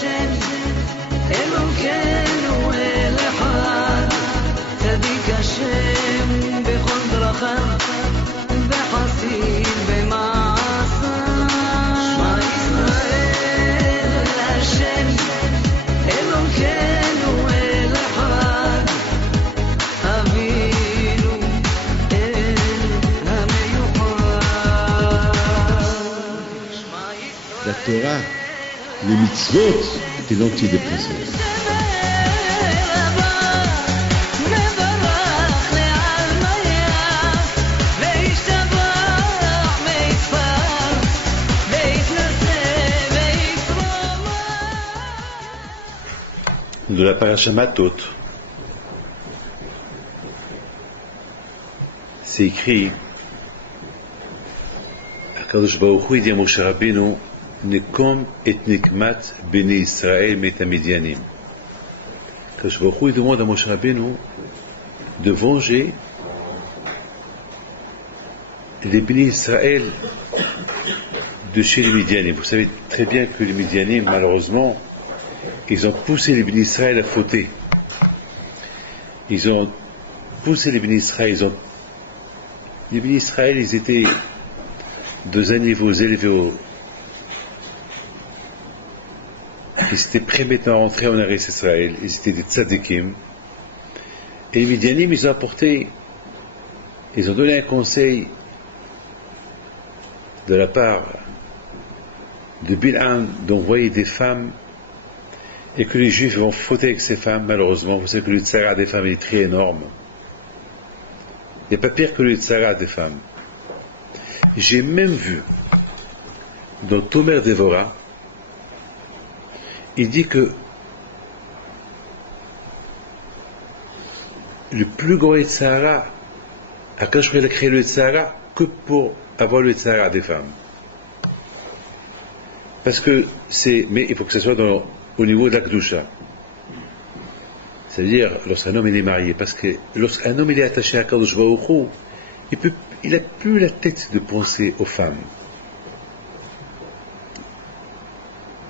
Hashem, Elokeinu El Echad, Tzadik Hashem, Bechol Drachav, Bechasid B'ma'asav. Shema Yisrael Hashem, Elokeinu El Echad, Avinu El HaMeyuchad. Shema Yisrael. La Torah, les mitzvot et l'antidépresseur. De la paracha Matot, c'est écrit, Akadosh Baruch Hu dit à Moshe Rabbeinu, Nekom et Nikmat Bene Israël Metamidianim. Akadosh Baruch Hu demande à Moshe Rabbeinu de venger les Bene Israël de chez les Midianim. Vous savez très bien que les Midianim, malheureusement, ils ont poussé les Bénis Israël à fauter. Ils ont poussé les Bénis Israël. Les Bénis Israël, ils étaient dans un niveau élevé. Ils étaient prêts maintenant à rentrer en Eretz Israël. Ils étaient des tzadikim. Et les Midianim, ils ont donné un conseil de la part de Bil'am d'envoyer des femmes et que les Juifs vont fauter avec ces femmes, malheureusement. Vous savez que le tzara des femmes est très énorme. Il n'y a pas pire que le tzara des femmes. J'ai même vu, dans Tomer Devora, il dit que le plus grand tzara, Akadosh Baruch Hu a créé le tzara que pour avoir le tzara des femmes. Parce que mais il faut que ce soit au niveau de la Kedusha. C'est-à-dire, lorsqu'un homme est marié, parce que lorsqu'un homme est attaché à Akadosh Baruch Hu, il n'a plus la tête de penser aux femmes.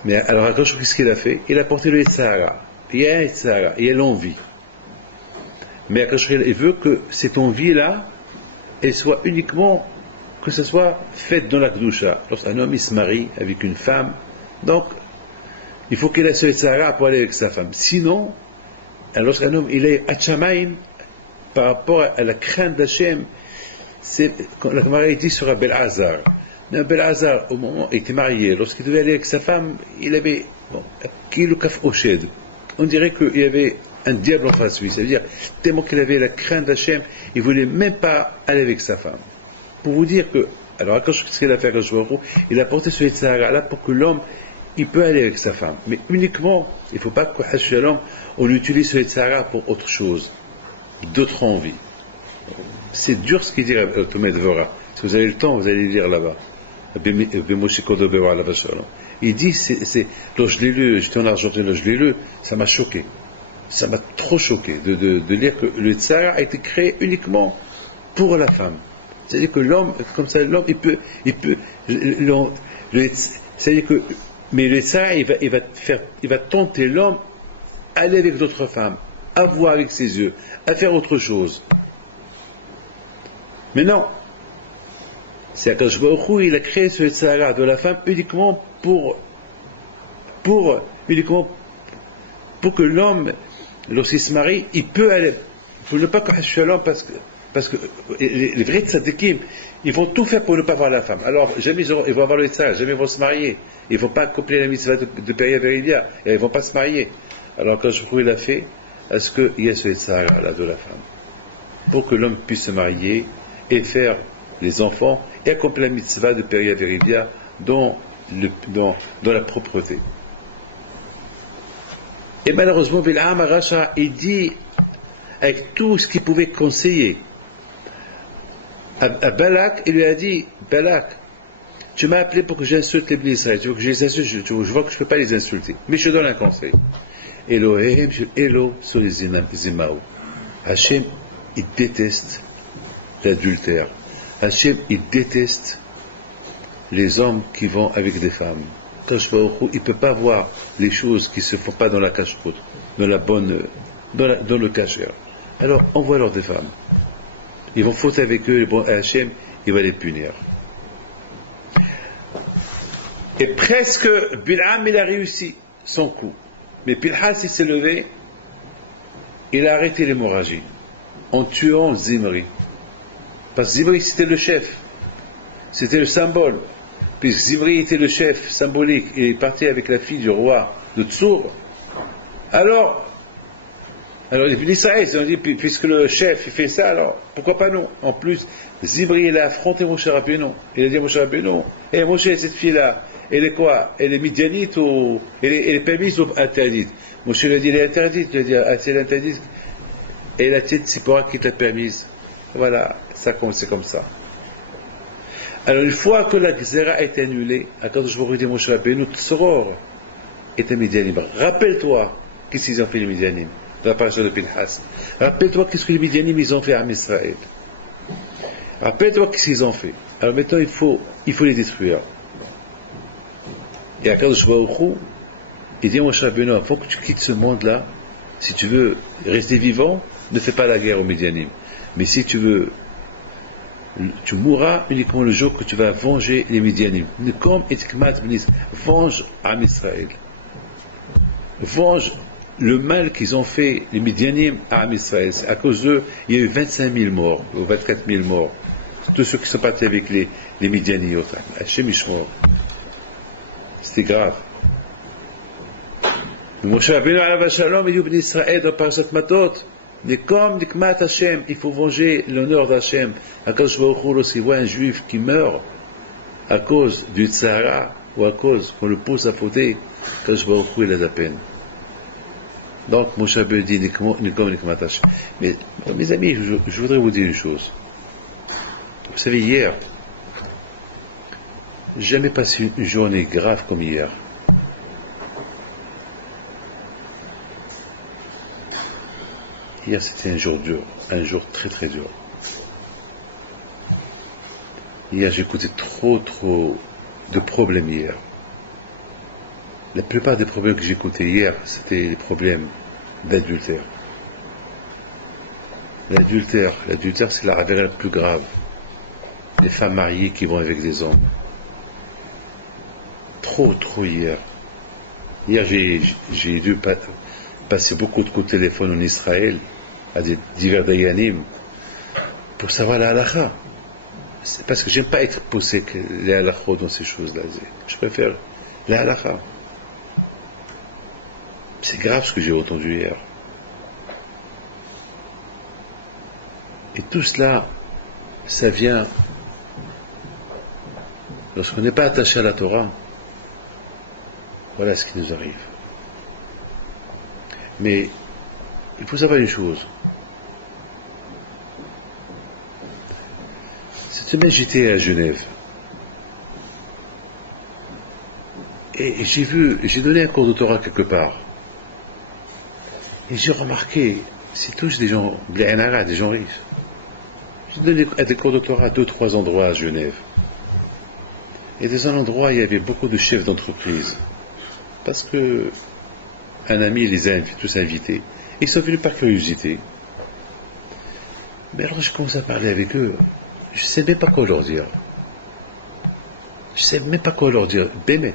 Mais alors Akadosh Baruch Hu, qu'est-ce qu'il a fait? Il a porté le Yetzirah. Il y a un Yetzirah, il y a l'envie. Mais Akadosh Baruch Hu, il veut que cette envie-là, elle soit uniquement, que ce soit faite dans la Kedusha. Lorsqu'un homme il se marie avec une femme, donc il faut qu'il ait ce Yetzirah pour aller avec sa femme. Sinon, lorsqu'un homme il est Hatchamaïn, par rapport à la crainte d'Hachem, c'est quand la Gemara dit sur Abel Hazar. Abel Hazar, au moment où il était marié, lorsqu'il devait aller avec sa femme, il avait Kilo Kaf Oshed. On dirait qu'il y avait un diable en face de lui. C'est-à-dire, tellement qu'il avait la crainte d'Hachem, il ne voulait même pas aller avec sa femme. Pour vous dire que, alors, qu'est-ce qu'il a fait avec Akadosh Baruch Hu? Il a porté ce Yetzirah là pour que l'homme il peut aller avec sa femme, mais uniquement, il ne faut pas que Shalom, on utilise ce Yetzirah pour autre chose, d'autres envies. C'est dur ce qu'il dit à Tomer Devora. Si vous avez le temps, vous allez lire là-bas. Il dit, lorsque je l'ai lu, j'étais en Argentine, lorsque je l'ai lu, ça m'a choqué. Ça m'a trop choqué de lire que le Yetzirah a été créé uniquement pour la femme. C'est-à-dire que l'homme, comme ça, l'homme, c'est-à-dire que mais le Yetzirah, il va tenter l'homme à aller avec d'autres femmes, à voir avec ses yeux, à faire autre chose. Mais non, c'est Akadosh Baruch Hu, il a créé ce Yetzirah de la femme uniquement pour que l'homme, lorsqu'il se marie, il peut aller. Il ne faut pas que Shalom, parce que les vrais tzadikim, ils vont tout faire pour ne pas voir la femme. Alors, jamais ils vont avoir le Yetzirah, jamais ils vont se marier. Ils ne vont pas accomplir la mitzvah de Peria Veridia, et ils ne vont pas se marier. Alors, quand je trouve il a fait, est-ce qu'il y a ce Yetzirah là de la femme? Pour que l'homme puisse se marier et faire les enfants et accomplir la mitzvah de Peria Veridia dans la propreté. Et malheureusement, Bil'am Aracha, il dit, avec tout ce qu'il pouvait conseiller, à Balak, il lui a dit, Balak, tu m'as appelé pour que j'insulte les Bnei Israël, tu veux que je les insulte, je vois que je ne peux pas les insulter, mais je te donne un conseil. Elo sur les Zimaou. Hachem, il déteste l'adultère. Hachem, il déteste les hommes qui vont avec des femmes. Akadosh Baruch Hu, il ne peut pas voir les choses qui ne se font pas dans la cache-route, dans la bonne, dans le kasher. Alors, envoie-leur des femmes. Ils vont fauter avec eux, bon, Hachem, il va les punir. Et presque, Bil'am, il a réussi son coup. Mais Pinhas, il s'est levé, il a arrêté l'hémorragie en tuant Zimri. Parce que Zimri, c'était le chef, c'était le symbole. Puisque Zimri était le chef symbolique, il est parti avec la fille du roi de Tsour. Alors les Israël, ils ont dit, puisque le chef il fait ça, alors pourquoi pas nous? En plus, Zimri, il a affronté Moshe Rabbeinu. Il a dit à Moshe Rabbeinu, hé Moshe, cette fille-là, elle est quoi? Elle est midianite ou elle est permise ou interdite? Moshe lui a dit, elle est interdite. Il a dit, ah, c'est interdite. Et la petite Tzipora qui te l'a permise. Voilà, ça c'est comme ça. Alors, une fois que la Gzera a été annulée, Akadosh Baruch Hu dit Moshe Rabbeinu, Tzoror était Midianim. Rappelle-toi qu'est-ce qu'ils ont fait les Midianim dans la paracha de Pinhas. Rappelle-toi qu'est-ce que les Midianim ils ont fait à Israël. Rappelle-toi qu'est-ce qu'ils ont fait. Alors maintenant, il faut les détruire. Et Akadosh Baruch Hu, il dit à Moshe Rabbeinu, avant que tu quittes ce monde-là, si tu veux rester vivant, ne fais pas la guerre aux Midianim. Mais si tu veux, tu mourras uniquement le jour que tu vas venger les Midianim. Venge Am Israël. Venge le mal qu'ils ont fait, les Midianim, à Am Israël. À cause d'eux, il y a eu 25 000 morts, ou 24 000 morts. Tous ceux qui sont partis avec les Midianiot. Hachem Ishmor. C'était grave. Moshe Rabbeinu alav shalom, il dit aux Israël dans Parashat Matot, mais comme Nikmat Hashem, il faut venger l'honneur d'Hachem. Akadosh Baruch Hu, lorsqu'il voit un juif qui meurt à cause du Tzahara, ou à cause qu'on le pousse à fauter, Akadosh Baruch Hu, il a de la peine. Donc Moshe Rabbeinu dit Nikmat Hashem. Mais mes amis, je voudrais vous dire une chose. Vous savez, hier, j'ai jamais passé une journée grave comme hier. Hier, c'était un jour dur, un jour très très dur. Hier, j'ai écouté trop de problèmes hier. La plupart des problèmes que j'ai écoutés hier, c'était les problèmes d'adultère. L'adultère, c'est la ravera la plus grave. Les femmes mariées qui vont avec des hommes. Trop hier. Hier, j'ai dû passer beaucoup de coups de téléphone en Israël à divers dayanim pour savoir la halakha. C'est parce que j'aime pas être poussé les halakhot dans ces choses-là. Je préfère les halakha. C'est grave ce que j'ai entendu hier. Et tout cela, ça vient lorsqu'on n'est pas attaché à la Torah. Voilà ce qui nous arrive. Mais il faut savoir une chose. Cette semaine, j'étais à Genève. Et j'ai donné un cours de Torah quelque part. Et j'ai remarqué, c'est tous des gens, des gens riches. J'ai donné des cours de Torah à 2-3 endroits à Genève. Et dans un endroit, il y avait beaucoup de chefs d'entreprise. Parce que un ami les a tous invités. Ils sont venus par curiosité. Mais alors je commence à parler avec eux. Je ne sais même pas quoi leur dire. Je ne sais même pas quoi leur dire. Bémet.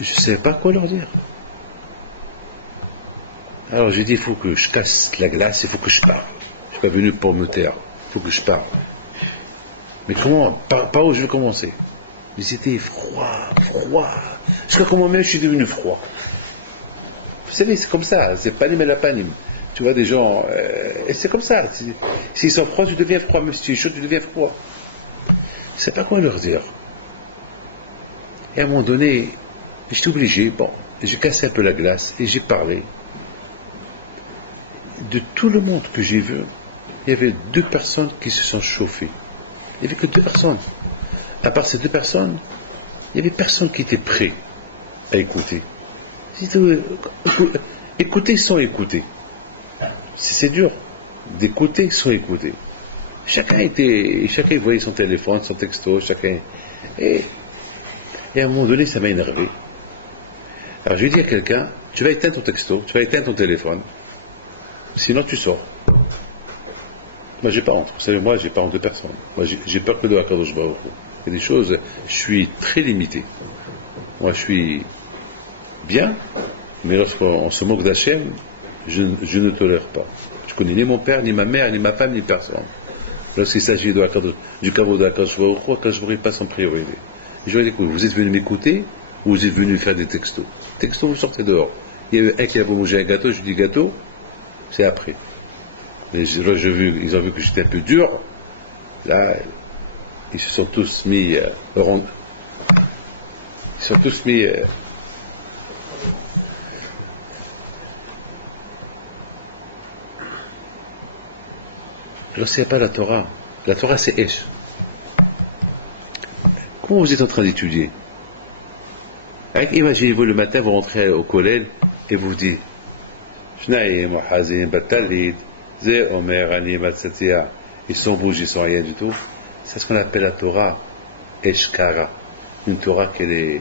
Je ne sais pas quoi leur dire. Alors j'ai dit, il faut que je casse la glace, il faut que je parle. Je ne suis pas venu pour me taire. Il faut que je parle. Mais comment, par où je vais commencer? Mais c'était froid. Jusqu'à comment même je suis devenu froid. Vous savez, c'est comme ça, c'est panim et la panim. Tu vois des gens, et c'est comme ça. S'ils sont froids, tu deviens froid. Même si tu es chaud, tu deviens froid. Je ne sais pas quoi leur dire. Et à un moment donné, j'étais obligé, j'ai cassé un peu la glace et j'ai parlé. De tout le monde que j'ai vu, il y avait 2 personnes qui se sont chauffées. Il n'y avait que 2 personnes. À part ces 2 personnes, il n'y avait personne qui était prêt à écouter. Écouter sans écouter. C'est dur d'écouter sans écouter. Chacun voyait son téléphone, son texto, chacun. Et Et à un moment donné, ça m'a énervé. Alors je lui ai dit à quelqu'un, tu vas éteindre ton texto, tu vas éteindre ton téléphone, sinon tu sors. Moi j'ai pas honte, vous savez, moi j'ai pas honte de personne. Moi j'ai peur que de Akadosh Baruch Hu. Il y a des choses, je suis très limité. Moi je suis bien, mais lorsqu'on se moque d'Hachem, je ne tolère pas. Je connais ni mon père, ni ma mère, ni ma femme, ni personne. Lorsqu'il s'agit du caveau d'Akadosh Baruch Hu, Akadosh Baruch Hu passe en priorité. Je lui ai dit, vous êtes venu m'écouter ou vous êtes venu faire des textos? Textos, vous sortez dehors. Il y a un qui a voulu manger un gâteau, je lui dis gâteau, c'est après. Mais là, ils ont vu que j'étais un peu dur. Là, ils se sont tous mis ils se sont tous mis lorsqu'il n'y a pas la Torah c'est Esh. Comment vous êtes en train d'étudier? Imaginez-vous le matin, vous rentrez au collège et vous vous dites ils sont bouges, ils sont rien du tout. C'est ce qu'on appelle la Torah Eshkara. Une Torah qu'elle est.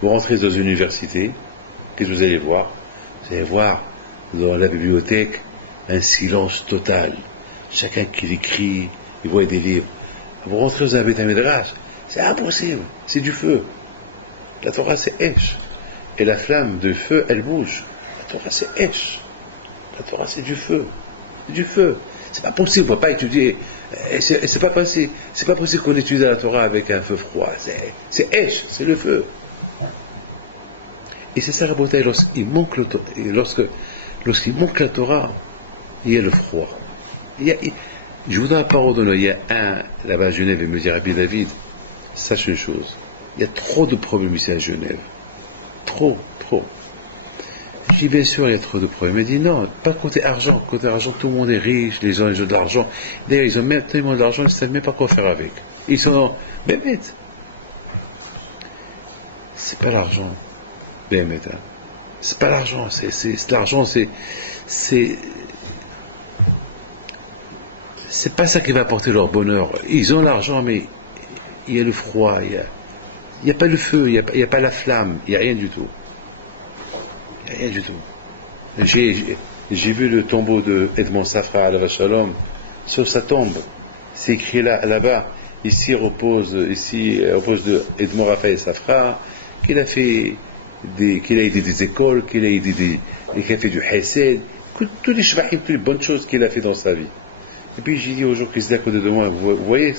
Vous rentrez dans une université, qu'est-ce que vous allez voir? Vous allez voir dans la bibliothèque un silence total. Chacun qui écrit, il voit des livres. Vous rentrez dans un Beth Midrash, c'est impossible, c'est du feu. La Torah c'est Esh. Et la flamme de feu, elle bouge. La Torah c'est Esh. La Torah c'est du feu. Du feu. C'est pas possible, on ne va pas étudier. C'est pas possible. C'est pas possible qu'on étudie la Torah avec un feu froid. C'est Esh, c'est le feu. Et c'est ça la beauté. Lorsqu'il manque la Torah, il y a le froid. Je vous donne la parole d'honneur. Il y a un là-bas à Genève, il me dit Rabbi David, sache une chose. Il y a trop de problèmes ici à Genève. Trop. Je dis, bien sûr, il y a trop de problèmes. Il dit, non, pas côté argent. Côté argent, tout le monde est riche, les gens ils ont de l'argent. D'ailleurs, ils ont même tellement d'argent, ils ne savent même pas quoi faire avec. Ils sont bêtes. C'est pas l'argent. Bêtes, hein. C'est pas l'argent. C'est l'argent, c'est pas ça qui va apporter leur bonheur. Ils ont l'argent, mais il y a le froid, il n'y a pas le feu, il n'y a pas la flamme, il n'y a rien du tout. Rien du tout. J'ai vu le tombeau de Edmond Safra à la Shalom. Sur sa tombe, c'est écrit là-bas. Ici repose de Edmond Raphaël Safra, qu'il a aidé des écoles, qu'il a fait du Hesed, tous les shvahim, toutes les bonnes choses qu'il a fait dans sa vie. Et puis j'ai dit aux gens qui étaient à côté de moi, vous voyez,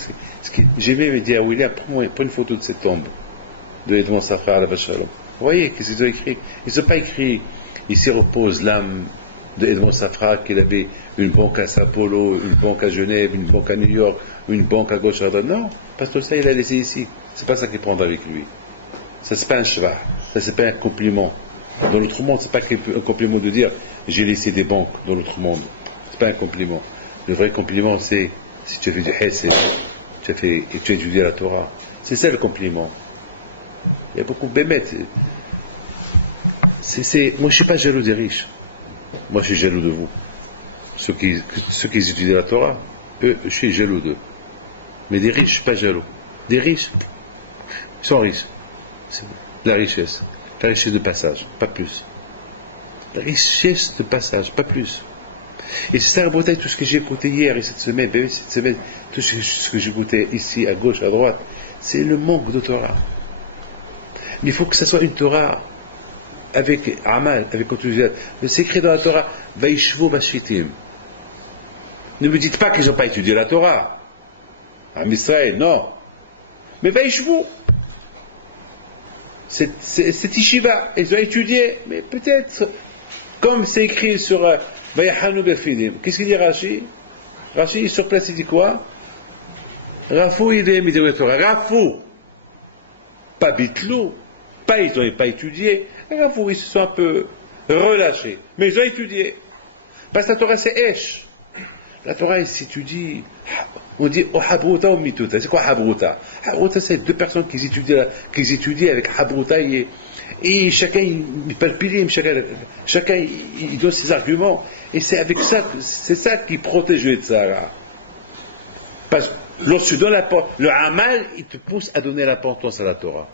j'ai même dit à William, prends une photo de cette tombe de Edmond Safra à la Shalom. Vous voyez qu'est-ce qu'ils ont écrit? Ils n'ont pas écrit ici repose l'âme de Edmond Safra, qu'il avait une banque à Sao Paulo, une banque à Genève, une banque à New York, une banque à gauche à droite. Non, parce que ça il a laissé ici. C'est pas ça qu'il prend avec lui. Ça c'est pas un shvah, ça c'est pas un compliment. Dans l'autre monde, c'est pas un compliment de dire j'ai laissé des banques dans l'autre monde. C'est pas un compliment. Le vrai compliment c'est si tu as fait du hesed, tu as étudié la Torah. C'est ça le compliment. Il y a beaucoup de bémettes. Moi, je ne suis pas jaloux des riches. Moi, je suis jaloux de vous. Ceux qui étudient la Torah, eux, je suis jaloux d'eux. Mais des riches, je ne suis pas jaloux. Des riches, ils sont riches. C'est la richesse. La richesse de passage, pas plus. La richesse de passage, pas plus. Et c'est ça la beauté, tout ce que j'ai écouté hier et cette semaine, tout ce que j'ai écouté ici, à gauche, à droite, c'est le manque de Torah. Mais il faut que ce soit une Torah avec Amal, avec enthousiasme. C'est écrit dans la Torah, Vaishvu Bashitim. Ne me dites pas qu'ils n'ont pas étudié la Torah. En Israël, non. Mais Vaishvu. C'est Ishiva. Ils ont étudié, mais peut-être, comme c'est écrit sur Vayahanu Befidim. Qu'est-ce qu'il dit Rashi? Rashi, sur place, il dit quoi? Rafou, il est mis de la Torah. Rafou. Pas Bitlou. Pas ils n'ont pas étudié, ils se sont un peu relâchés, mais ils ont étudié. Parce que la Torah c'est Esh. La Torah elle s'étudie, on dit oh Habruta ou Mituta. C'est quoi Habruta? Habruta c'est deux personnes qui étudient avec Habruta et chacun il palpite, chacun il donne ses arguments. Et c'est avec ça, c'est ça qui protège le Tzara. Parce que lorsque tu donnes le Amal, il te pousse à donner l'importance à la Torah.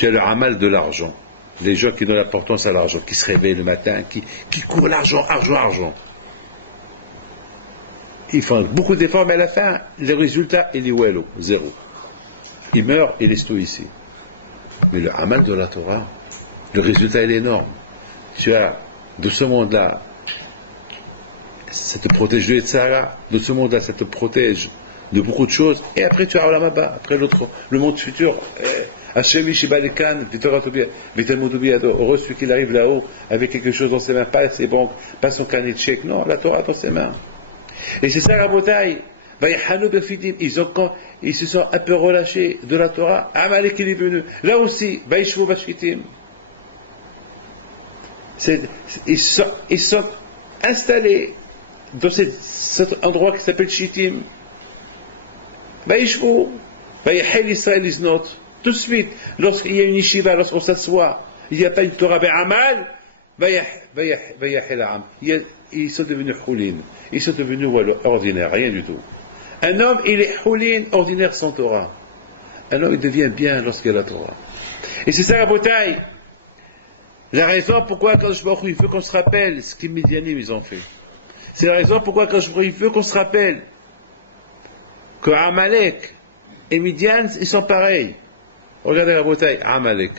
Tu as le amal de l'argent. Les gens qui donnent l'importance à l'argent, qui se réveillent le matin, qui courent l'argent, argent. Ils font beaucoup d'efforts, mais à la fin, le résultat, il est wello, zéro. Ils meurent, ils laissent tout ici. Mais le amal de la Torah, le résultat, il est énorme. Tu as, de ce monde-là, ça te protège de Yetzirah, de ce monde-là, ça te protège de beaucoup de choses, et après tu as Olam Haba, après l'autre, le monde futur, Hashem Yishiba Lekan, heureux celui qui arrive là-haut, avec quelque chose dans ses mains, pas ses banques, pas son carnet de chèques, non, la Torah dans ses mains. Et c'est ça la bataille. Ils se sont un peu relâchés de la Torah, Amalek il est venu, là aussi, Vaishvu Bashitim. Ils sont installés dans cet endroit qui s'appelle Shittim. Vaishvu, Vayahel Israël is not. Tout de suite, lorsqu'il y a une yeshiva, lorsqu'on s'assoit, il n'y a pas une Torah Be'amal, Vayahel Am. Ils sont devenus choulin. Ils sont devenus ordinaires, rien du tout. Un homme, il est choulin, ordinaire sans Torah. Un homme, il devient bien lorsqu'il y a la Torah. Et c'est ça la bataille. La raison pourquoi quand je il veut qu'on se rappelle ce que les Midianim ils ont fait. C'est la raison pourquoi quand je il veut qu'on se rappelle que Amalek et Midian, ils sont pareils. Regardez la bataille, Amalek.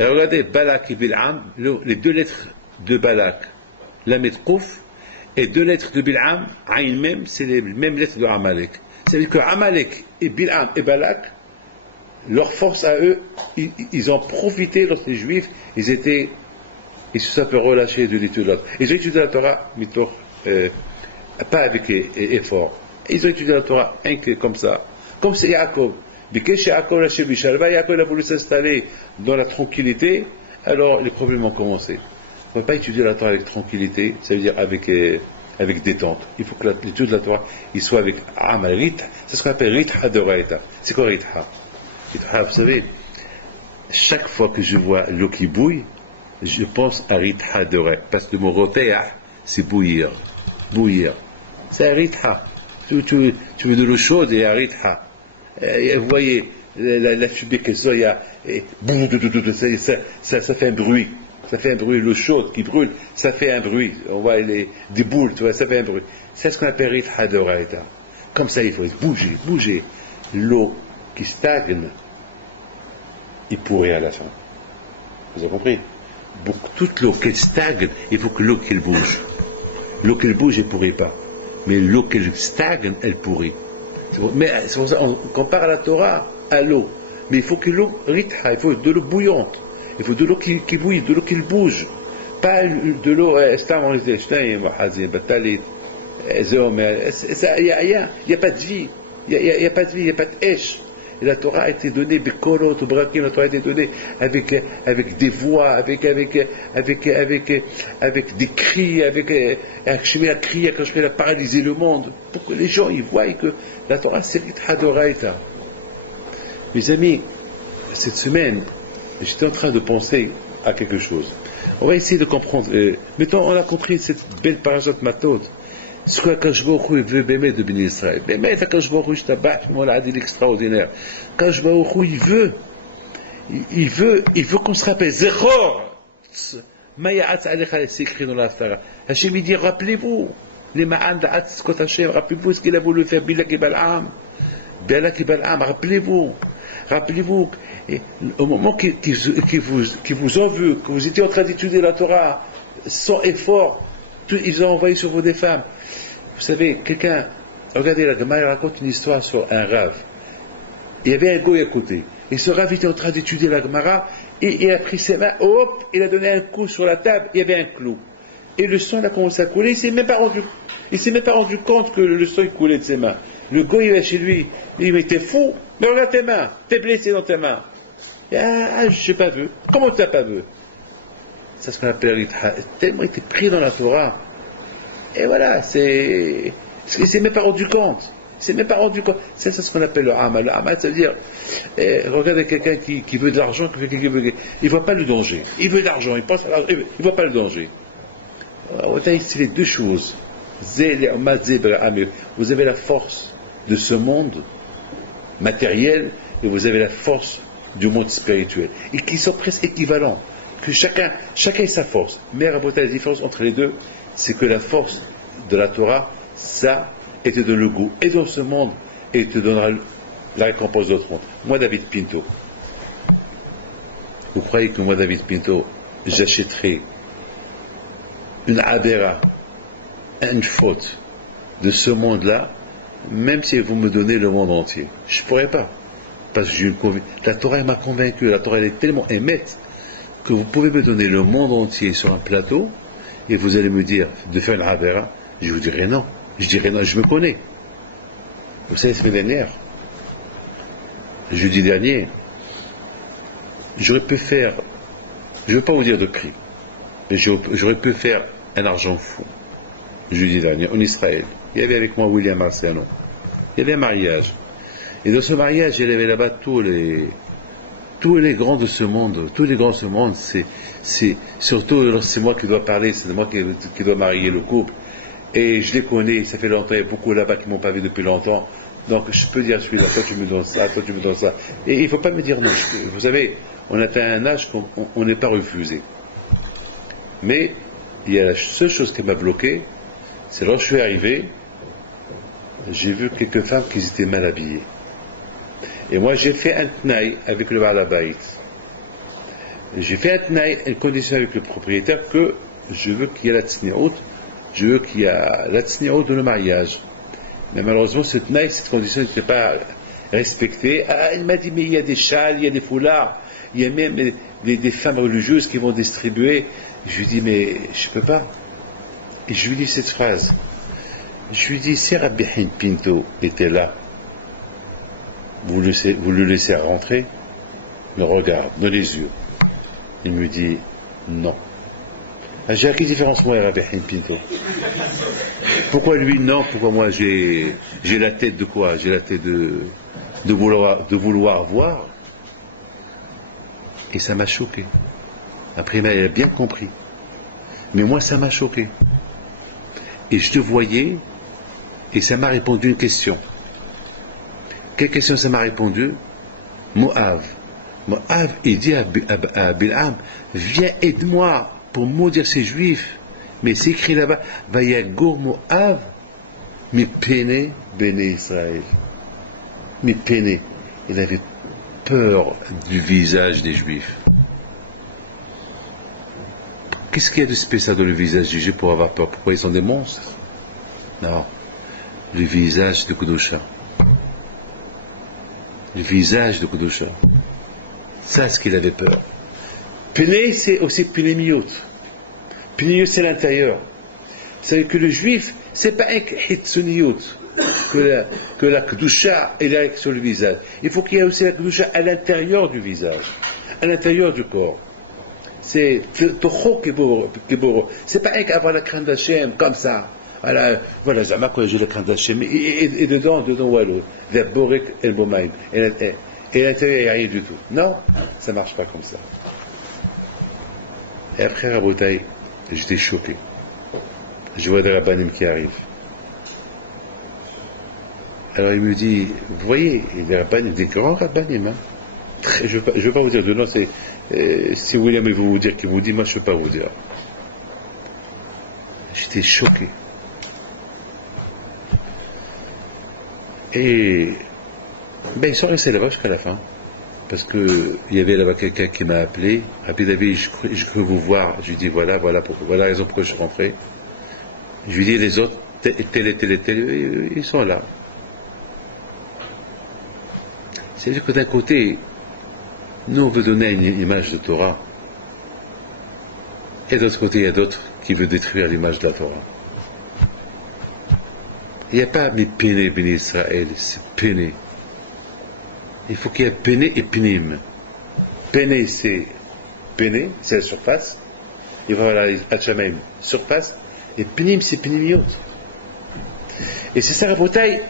Et regardez Balak et Bil'am, les deux lettres de Balak, Lamed Kouf, et deux lettres de Bil'am, Aïn Mem, c'est les mêmes lettres de Amalek. C'est-à-dire que Amalek et Bil'am et Balak, leur force à eux, ils ont profité lorsque les Juifs, ils se sont un peu relâchés de l'étude de la Torah. Ils ont étudié la Torah, pas avec effort. Ils ont étudié la Torah comme ça. Comme c'est Yaakov. Yaakov a voulu s'installer dans la tranquillité, alors les problèmes ont commencé. On ne peut pas étudier la Torah avec tranquillité, ça veut dire avec détente. Il faut que l'étude de la Torah il soit avec Amal Ritha. C'est ce qu'on appelle Ritha de Raïta. C'est quoi Ritha? Ritha, vous savez, chaque fois que je vois l'eau qui bouille, je pense à Ritha de Raïta. Parce que le mot rotéa, c'est bouillir. Bouillir. C'est un Ritha. Tu veux de l'eau chaude et un Ritha. Vous voyez, la fumée qu'elle sort, ça fait un bruit. Ça fait un bruit, l'eau chaude qui brûle, ça fait un bruit. On voit des boules, tu vois, ça fait un bruit. C'est ce qu'on appelle Ritha de Raïta. Comme ça, il faut bouger. L'eau qui stagne, il pourrit à la fin. Vous avez compris? Toute l'eau qui stagne, il faut que l'eau qu'elle bouge. L'eau qu'elle bouge, elle ne pourrit pas. Mais l'eau qu'elle stagne, elle pourrit. Mais c'est pour ça qu'on compare la Torah à l'eau. Mais il faut que l'eau, il faut de l'eau bouillante. Il faut de l'eau qui bouille, de l'eau qui bouge. Pas de l'eau, il n'y a pas de vie. Il n'y a pas de vie, il n'y a pas de hèche. Et la Torah a été donnée, la Torah a été donnée avec des voix, avec des cris, avec Hachemé a crié, Hachemé a paralysé le monde, pour que les gens ils voient que la Torah c'est Ritha d'Oraïta. Mes amis, cette semaine, j'étais en train de penser à quelque chose. On va essayer de comprendre. Mettons, on a compris cette belle parashat Matot. Ce qu'Akadosh Baruch Hu veut bémet de Béni Israël. Bémet Akadosh Baruch Hu, je t'abats, je m'en dit l'extraordinaire. Akadosh Baruch Hu, il veut qu'on se rappelle. Zechor, Maya'atz Alecha, c'est écrit dans la Torah. Hachem il dit, rappelez-vous, les Ma'an da'atz Skot Hachem, rappelez-vous ce qu'il a voulu faire Bilak et Bal'am. Bilak et Bal'am, rappelez-vous, au moment qu'ils vous ont vu, que vous étiez en train d'étudier la Torah, sans effort, ils ont envoyé sur vous des femmes. Vous savez, regardez, la Gemara raconte une histoire sur un Rav. Il y avait un goy à côté. Et ce Rav était en train d'étudier la Gemara, et il a pris ses mains, hop, il a donné un coup sur la table, il y avait un clou. Et le sang a commencé à couler, il s'est même pas rendu compte que le sang coulait de ses mains. Le goy il va chez lui, il dit, mais t'es fou, mais regarde tes mains, t'es blessé dans tes mains. Je n'ai pas vu. Comment tu n'as pas vu? C'est ce qu'on appelle Ritha. Tellement il était pris dans la Torah. Et voilà, il ne s'est même pas rendu compte. C'est ce qu'on appelle le Amal. Le Amal, ça veut dire, regardez quelqu'un qui veut de l'argent, il ne voit pas le danger. Il veut de l'argent, il pense à l'argent, il ne voit pas le danger. C'est les deux choses. Vous avez la force de ce monde matériel et vous avez la force du monde spirituel, et qui sont presque équivalents, que chacun ait sa force. Mais Rabotai, la différence entre les deux, c'est que la force de la Torah, ça, et te donne le goût, et dans ce monde, et te donnera la récompense de l'autre monde. Moi, David Pinto, vous croyez que moi, David Pinto, j'achèterai une abéra, une faute de ce monde-là, même si vous me donnez le monde entier? Je ne pourrais pas. Parce que j'ai une conviction. La Torah m'a convaincu, la Torah elle est tellement émette que vous pouvez me donner le monde entier sur un plateau et vous allez me dire de faire une abéra. Je vous dirai non. Je dirai non, je me connais. Vous savez, la semaine dernière, jeudi dernier, j'aurais pu faire, je ne veux pas vous dire de prix, mais j'aurais pu faire un argent fou. Jeudi dernier, en Israël. Il y avait avec moi William Marciano. Il y avait un mariage. Et dans ce mariage, il y avait là-bas tous les grands de ce monde. Tous les grands de ce monde, surtout, c'est moi qui dois parler, c'est moi qui dois marier le couple. Et je les connais, ça fait longtemps, il y a beaucoup là-bas qui m'ont pas vu depuis longtemps. Donc je peux dire, celui-là, toi tu me donnes ça, toi tu me donnes ça. Et il ne faut pas me dire non. Vous savez, on atteint un âge qu'on n'est pas refusé. Mais il y a la seule chose qui m'a bloqué, c'est lorsque je suis arrivé, j'ai vu quelques femmes qui étaient mal habillées. Et moi j'ai fait un tnaï avec le Baalabait. J'ai fait un tnaï, une condition avec le propriétaire que je veux qu'il y ait la tsniout, je veux qu'il y ait la tsniout dans le mariage. Mais malheureusement cette condition n'était pas respectée. Ah, il m'a dit mais il y a des châles, il y a des foulards, il y a même des femmes religieuses qui vont distribuer. Je lui dis mais je ne peux pas. Et je lui dis cette phrase. Je lui dis, si Rabbi Pinto était là, vous le laissez rentrer, me regarde dans les yeux. Il me dit, non. J'ai quelle différence moi et Rabbi Pinto? Pourquoi lui non? Pourquoi moi j'ai la tête de quoi? J'ai la tête de vouloir voir. Et ça m'a choqué. Après, il a bien compris. Mais moi, ça m'a choqué. Et je te voyais, et ça m'a répondu une question. Quelle question ça m'a répondu? Moab. Moab, il dit à Bil'am, viens, aide-moi pour maudire ces juifs. Mais c'est écrit là-bas, Vayagour Moab, mi pene béné Israël. Mi pene. Il avait peur du visage des juifs. Qu'est-ce qu'il y a de spécial dans le visage du juif pour avoir peur? Pourquoi ils sont des monstres? Non. Le visage de Kedusha. Le visage de Kedusha. Ça, c'est ce qu'il avait peur. Péné, c'est aussi Pénémiot. Pénémiot, c'est l'intérieur. C'est que le juif, c'est pas un Hitsuniot que la Kedusha est sur le visage. Il faut qu'il y ait aussi la Kedusha à l'intérieur du visage, à l'intérieur du corps. C'est Toho Kiboro. C'est pas qu'avoir la crainte d'Hachem comme ça. Voilà, Zama, quand j'ai la crainte d'Hachem. Et dedans, voilà, vers Borek El Bomaim. Et à l'intérieur, il n'y a rien du tout. Non, ça ne marche pas comme ça. Et après Rabotai, j'étais choqué. Je vois des rabbanim qui arrivent. Alors il me dit, vous voyez, il y a des rabbanim, des grands rabbanim, hein. Je ne veux pas vous dire de nom, si William veut vous dire qu'il vous dit, moi je ne peux pas vous dire. J'étais choqué. Et ils sont restés là-bas jusqu'à la fin. Parce qu'il y avait là-bas quelqu'un qui m'a appelé. Rabbi David, je veux vous voir. Je lui dis voilà la raison pourquoi je suis rentré. Je lui dis les autres, tel, ils sont là. C'est-à-dire que d'un côté, nous on veut donner une image de Torah. Et de l'autre côté, il y a d'autres qui veulent détruire l'image de la Torah. Il n'y a pas mis Péné, Béné Israël, c'est Péné. Il faut qu'il y ait Péné et Pénim. Péné, c'est la surface. Il va y avoir la Hachamaim, surface. Et Pénim, c'est Pénimiot. Et c'est ça, Rabotai,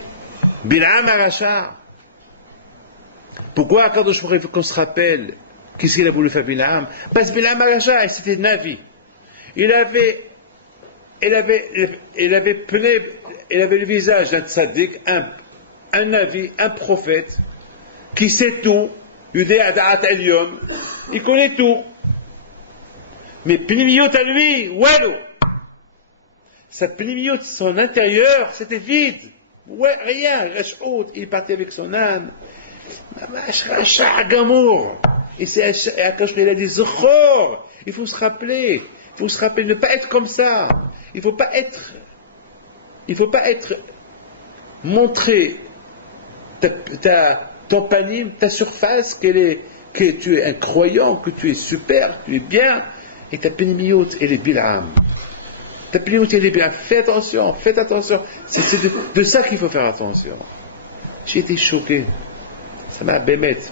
Bil'am Aracha. Pourquoi, quand qu'on se rappelle, qu'est-ce qu'il a voulu faire Bil'am? Parce que Bil'am Aracha, c'était Navi. Il avait le visage d'un tzaddik, un Navi, un prophète, qui sait tout, Yudéa Da'at Elion, il connaît tout. Mais Pnimiot à lui, Wallo. Sa Pnimiot, son intérieur, c'était vide. Ouais, rien, Rash'out, il partait avec son âme. Gamour. Et c'est à Kachour, il a des horreurs. Il faut se rappeler. Il faut se rappeler, ne pas être comme ça. Il faut pas être montrer ton panim, ta surface, que tu es un croyant, que tu es super, tu es bien, et ta pénimiote, elle est bil'am. Ta pénimiote, elle est bien. Faites attention. C'est de ça qu'il faut faire attention. J'ai été choqué. Ça m'a bémette.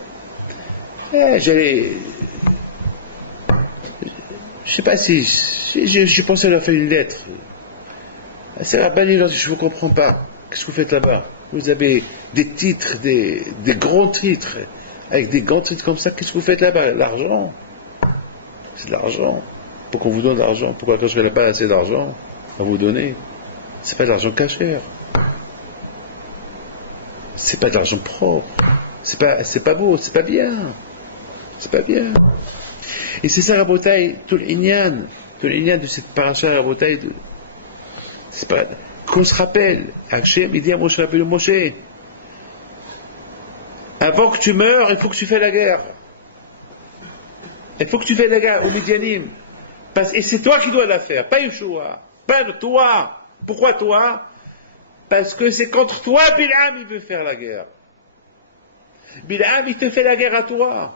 Je sais pas si, j'ai pensé à leur faire une lettre. C'est la bannie, je ne vous comprends pas. Qu'est-ce que vous faites là-bas? Vous avez des titres, des grands titres, avec des grands titres comme ça. Qu'est-ce que vous faites là-bas? L'argent. C'est de l'argent. Pourquoi on vous donne de l'argent? Pourquoi quand je n'ai pas assez d'argent à vous donner? C'est pas de l'argent caché. C'est pas de l'argent propre. C'est pas beau, c'est pas bien. C'est pas bien. Et c'est ça, Rabotai, tout l'Inyan de cette paracha, Rabotai, c'est pas qu'on se rappelle. Hachem, il dit à Moshe Rabbeinu, Moshe, avant que tu meurs, il faut que tu fasses la guerre. Il faut que tu fasses la guerre aux Midianim. Et c'est toi qui dois la faire, pas Yeshua. Pas toi. Pourquoi toi? Parce que c'est contre toi, Bil'am, il veut faire la guerre. Bil'am, il te fait la guerre à toi.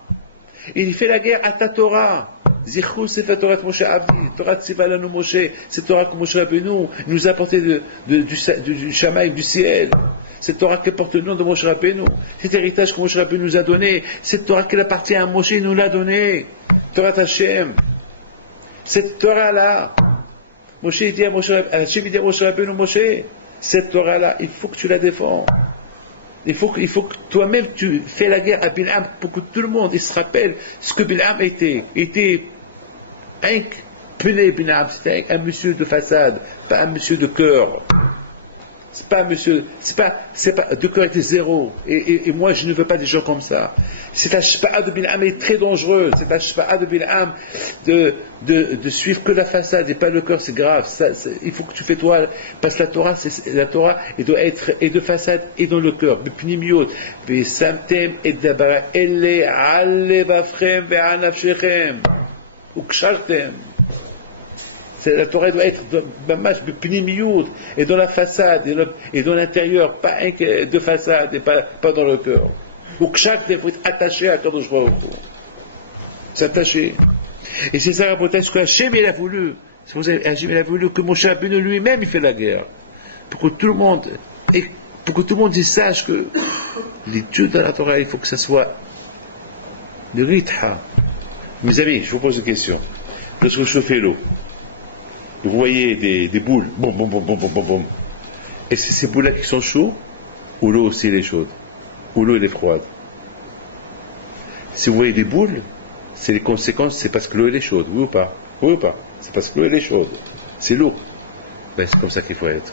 Il fait la guerre à ta Torah. Zichou, c'est la Torah de Moshe Avi, Torah de Sivalanu Moshe, cette Torah que Moshe Rabbeinu nous a apporté du Shamaï, du ciel. Cette Torah qui porte le nom de Moshe Rabbeinu. Cet héritage que Moshe Rabbeinu nous a donné. Cette Torah qui appartient à Moshe, il nous l'a donné. Torah Hashem. Cette Torah-là, Moshe dit à Moshe Rabbeinu, Moshe, cette Torah-là, il faut que tu la défends. Il faut que toi-même tu fais la guerre à Bil'am pour que tout le monde il se rappelle ce que Bil'am était. Il était un Pnei Bil'am, c'était un monsieur de façade, pas un monsieur de cœur. C'est pas un monsieur, c'est pas, de cœur était zéro. Et moi je ne veux pas des gens comme ça. Cette ashpa'a de Bil'am est très dangereuse. Cette ashpa'a de Bil'am de suivre que la façade et pas le cœur, c'est grave. Il faut que tu fais toi, parce que la Torah, elle doit être et de façade et dans le cœur. B'pnimiot, v'samtem et dabara, elle alle bafrem ve'anafshechem, ukshartem. La Torah doit être et dans la façade et dans l'intérieur, pas de façade et pas dans le cœur. Donc chaque fois, il faut être attaché à Kadosh Baruch Hu. S'attacher. Et c'est ça, ce que Hachem il a voulu. Hachem il a voulu que Moshe Rabbeinu lui-même il fait la guerre. Pour que tout le monde il sache que l'étude de la Torah, il faut que ça soit le ritha. Mes amis, je vous pose une question. Lorsque vous chauffez l'eau, vous voyez des boules, boum, boum, boum, boum, boum, boum, boum. Et c'est ces boules-là qui sont chaudes, ou l'eau aussi elle est chaude, ou l'eau elle est froide. Si vous voyez des boules, c'est les conséquences, c'est parce que l'eau elle est chaude, oui ou pas? Oui ou pas? C'est parce que l'eau elle est chaude. C'est l'eau. Ben, c'est comme ça qu'il faut être.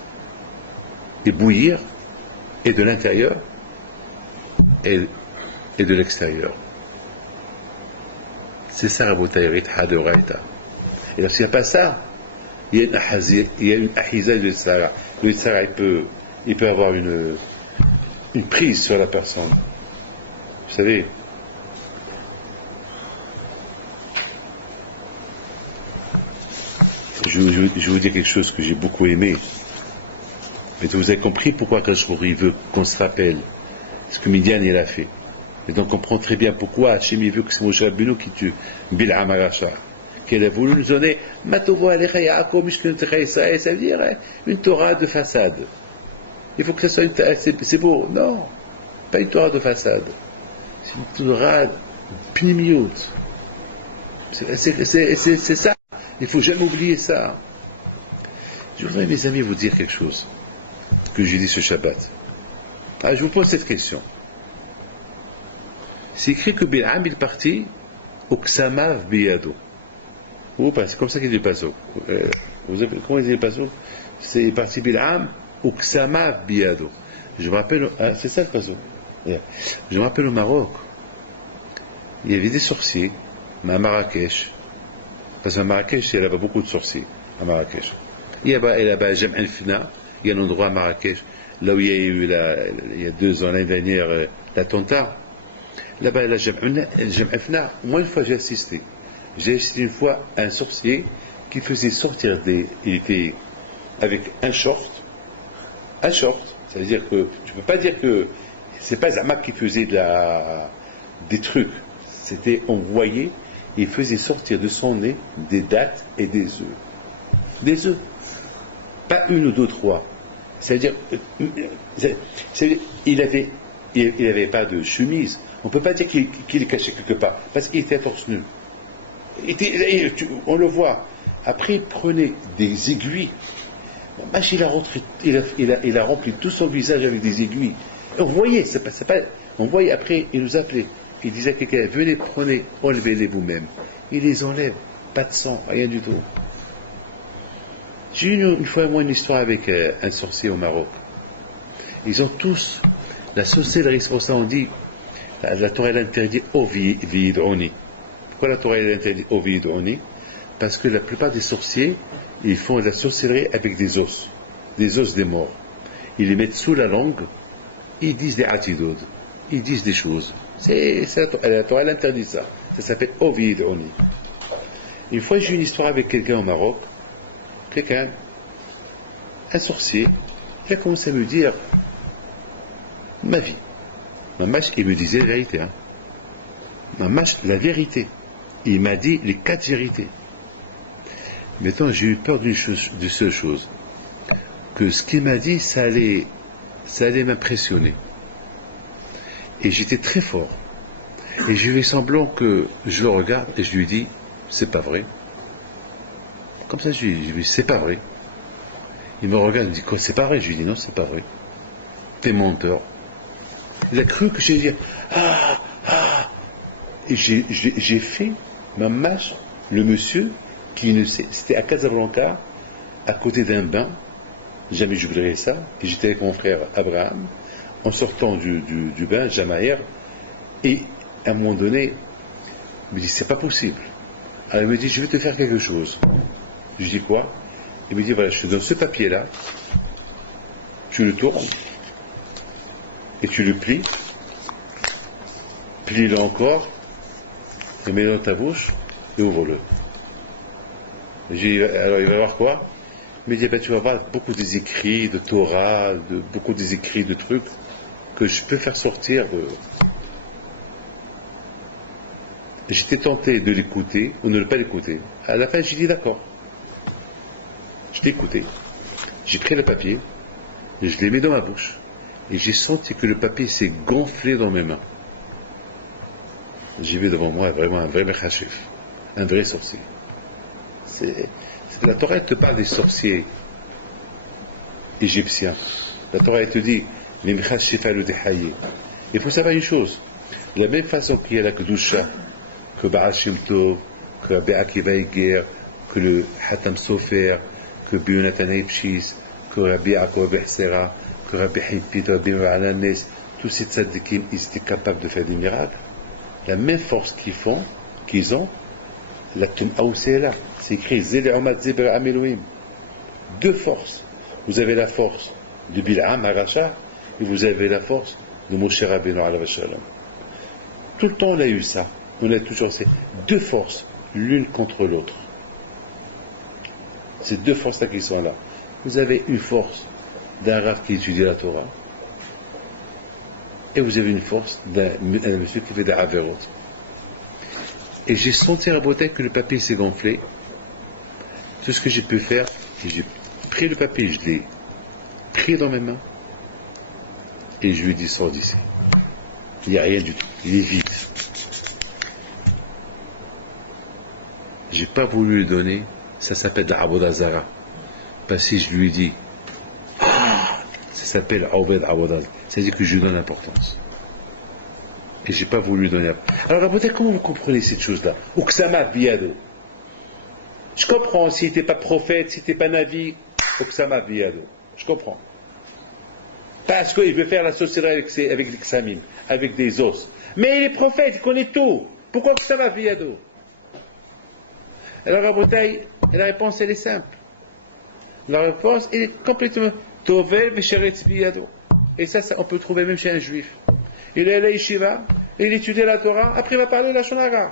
Et bouillir, et de l'intérieur, et de l'extérieur. C'est ça, Rabotai, Ritha de Raïta. Et lorsqu'il n'y a pas ça, il y a une ahiza de Yitzhara. Le Yitzhara, il peut avoir une prise sur la personne. Vous savez, je vais vous dire quelque chose que j'ai beaucoup aimé. Mais vous avez compris pourquoi Kachrouri veut qu'on se rappelle ce que Midian il a fait. Et donc on comprend très bien pourquoi Hachem veut que c'est Moshe Rabbeinu qui tue Bil'am Aracha. Qu'elle a voulu nous donner Matovo Alecha Yaakov Mishkenetecha Israël, ça veut dire une Torah de façade. Il faut que ça soit c'est beau. Non, pas une Torah de façade. C'est une Torah pnimiot. C'est ça. Il ne faut jamais oublier ça. Je voudrais, mes amis, vous dire quelque chose que j'ai dit ce Shabbat. Je vous pose cette question. C'est écrit que Bil'am est parti au Ksamav Biyado. C'est comme ça qu'il dit le paso. Comment il dit le paso? C'est parti Bil'am au Ksamav Biyado. Je me rappelle, c'est ça le paso. Je me rappelle au Maroc, il y avait des sorciers, mais à Marrakech, parce qu'à Marrakech, il y avait beaucoup de sorciers, à Marrakech. Il y a là-bas Jem El Fna, il y a un endroit à Marrakech, là où il y a eu, il y a 2 ans, l'année dernière, l'attentat. Là-bas, là, Jem El Fna, moi, une fois, j'ai assisté. J'ai assisté une fois à un sorcier qui faisait sortir il était avec un short, ça veut dire que, tu peux pas dire que, c'est pas Zama qui faisait des trucs, c'était, on voyait, il faisait sortir de son nez des dattes et des œufs. Des œufs. Pas 1 ou 2, 3. C'est-à-dire, il avait pas de chemise. On ne peut pas dire qu'il est caché quelque part, parce qu'il était à torse nu. On le voit. Après, il prenait des aiguilles. Il a rempli tout son visage avec des aiguilles. Et on voyait, on voyait après, il nous appelait. Il disait à quelqu'un, venez, prenez, enlevez-les vous-même. Il les enlève. Pas de sang, rien du tout. J'ai eu une fois, moi, une histoire avec un sorcier au Maroc. Ils ont tous, la sorcellerie, c'est pour ça on dit, la Torah elle interdit Ovid'oni. Pourquoi la Torah elle interdit Ovid'oni? Parce que la plupart des sorciers, ils font de la sorcellerie avec des os des morts. Ils les mettent sous la langue, ils disent des atidod, ils disent des choses. La Torah elle interdit ça. Ça s'appelle Ovid'oni. Une fois j'ai eu une histoire avec quelqu'un au Maroc, un sorcier, il a commencé à me dire ma vie. Mamash, il me disait la vérité. Mamash, la vérité. Il m'a dit les 4 vérités. Maintenant, j'ai eu peur d'une seule chose. Que ce qu'il m'a dit, ça allait m'impressionner. Et j'étais très fort. Et je lui ai semblant que je le regarde et je lui dis, c'est pas vrai. Comme ça, je lui dis, c'est pas vrai. Il me regarde, il me dit, quoi, c'est pas vrai? Je lui dis, non, c'est pas vrai. T'es menteur. Il a cru que j'allais dire, Et j'ai fait ma mâche, le monsieur, qui ne sait, c'était à Casablanca, à côté d'un bain, jamais j'oublierai ça, et j'étais avec mon frère Abraham, en sortant du bain, Jamaïr, et à un moment donné, il me dit, c'est pas possible. Alors il me dit, je vais te faire quelque chose. Je dis quoi? Il me dit, voilà, je te donne ce papier-là, tu le tournes, et tu le plies, plie-le encore, et mets-le dans ta bouche, et ouvre-le. Alors il va voir quoi? Il me dit, ben, tu vas voir beaucoup des écrits de Torah, beaucoup des écrits de trucs, que je peux faire sortir de... J'étais tenté de l'écouter, ou de ne pas l'écouter. À la fin, j'ai dit d'accord. Je l'ai écouté. J'ai pris le papier, et je l'ai mis dans ma bouche, et j'ai senti que le papier s'est gonflé dans mes mains. J'ai vu devant moi vraiment un vrai mechachef, un vrai sorcier. La Torah te parle des sorciers égyptiens. La Torah te dit, les mechachef al-Dehaye. Il faut savoir une chose, de la même façon qu'il y a la Kedusha, que Baal Shem Tov, que Rabbi Akiva Iger, que le Hatam Sofer, que Bionatan Eipshis, que Rabbi Yaakov Behsera, que Rabbi Hipit, Rabbi Ma'alanes, tous ces tzadikim, ils étaient capables de faire des miracles. La même force qu'ils ont, la Tum'aou c'est là. C'est écrit Zele Omad Zeber Ameloim. 2 forces. Vous avez la force de Bil'am Aracha et vous avez la force de Moshe Rabbeinu alayhi shalom. Tout le temps on a eu ça. On a toujours ces 2 forces, l'une contre l'autre. Ces 2 forces-là qui sont là. Vous avez une force d'un Rav qui étudie la Torah, et vous avez une force d'un monsieur qui fait des Averot. Et j'ai senti à beauté que le papier s'est gonflé. Tout ce que j'ai pu faire, c'est que j'ai pris le papier, je l'ai pris dans mes mains, et je lui ai dit, sors d'ici. Il n'y a rien du tout, il est vide. J'ai pas voulu lui donner, ça s'appelle de Abodazara. Parce que je lui ai dit, ça s'appelle Obed Abodaz. C'est-à-dire que je lui donne l'importance. Et j'ai pas voulu lui donner. Alors peut-être comment vous comprenez cette chose-là? Uksama biyado. Je comprends s'il n'était pas prophète, s'il n'était pas navi, Uksama biyado. Je comprends. Parce qu'il veut faire la sorcellerie avec l'Iksamim, avec des os. Mais il est prophète, il connaît tout. Pourquoi que ça va, Biado? Alors, la réponse, elle est simple. La réponse est complètement Tovel Vesheretz Biado. Et ça, on peut trouver même chez un juif. Il est à la yeshiva, il étudie la Torah, après il va parler la Shonara.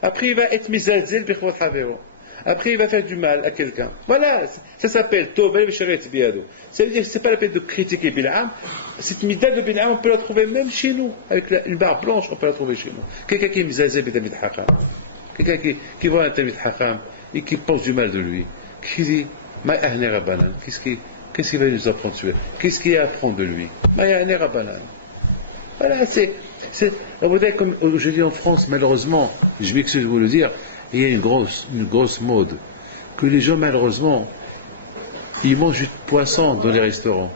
Après il va être mizalzel bichvot havero. Après il va faire du mal à quelqu'un. Voilà, ça s'appelle Tovel Vesheretz Biado. Ça veut dire que ce n'est pas la peine de critiquer Bil'am. Cette mida de Bil'am, on peut la trouver même chez nous. Avec une barre blanche, on peut la trouver chez nous. Quelqu'un qui est mizalzel bitamid hakam. Quelqu'un qui voit un tamid hakam et qui pense du mal de lui. Qui dit, Ma ahne rabbanan. Qu'est-ce qu'il va nous apprendre sur lui? Qu'est-ce qu'il y a à apprendre de lui? Ma ahne rabbanan. Voilà, comme je dis en France, malheureusement, je m'excuse de vous le dire, il y a une grosse mode, que les gens, malheureusement, ils mangent du poisson dans les restaurants.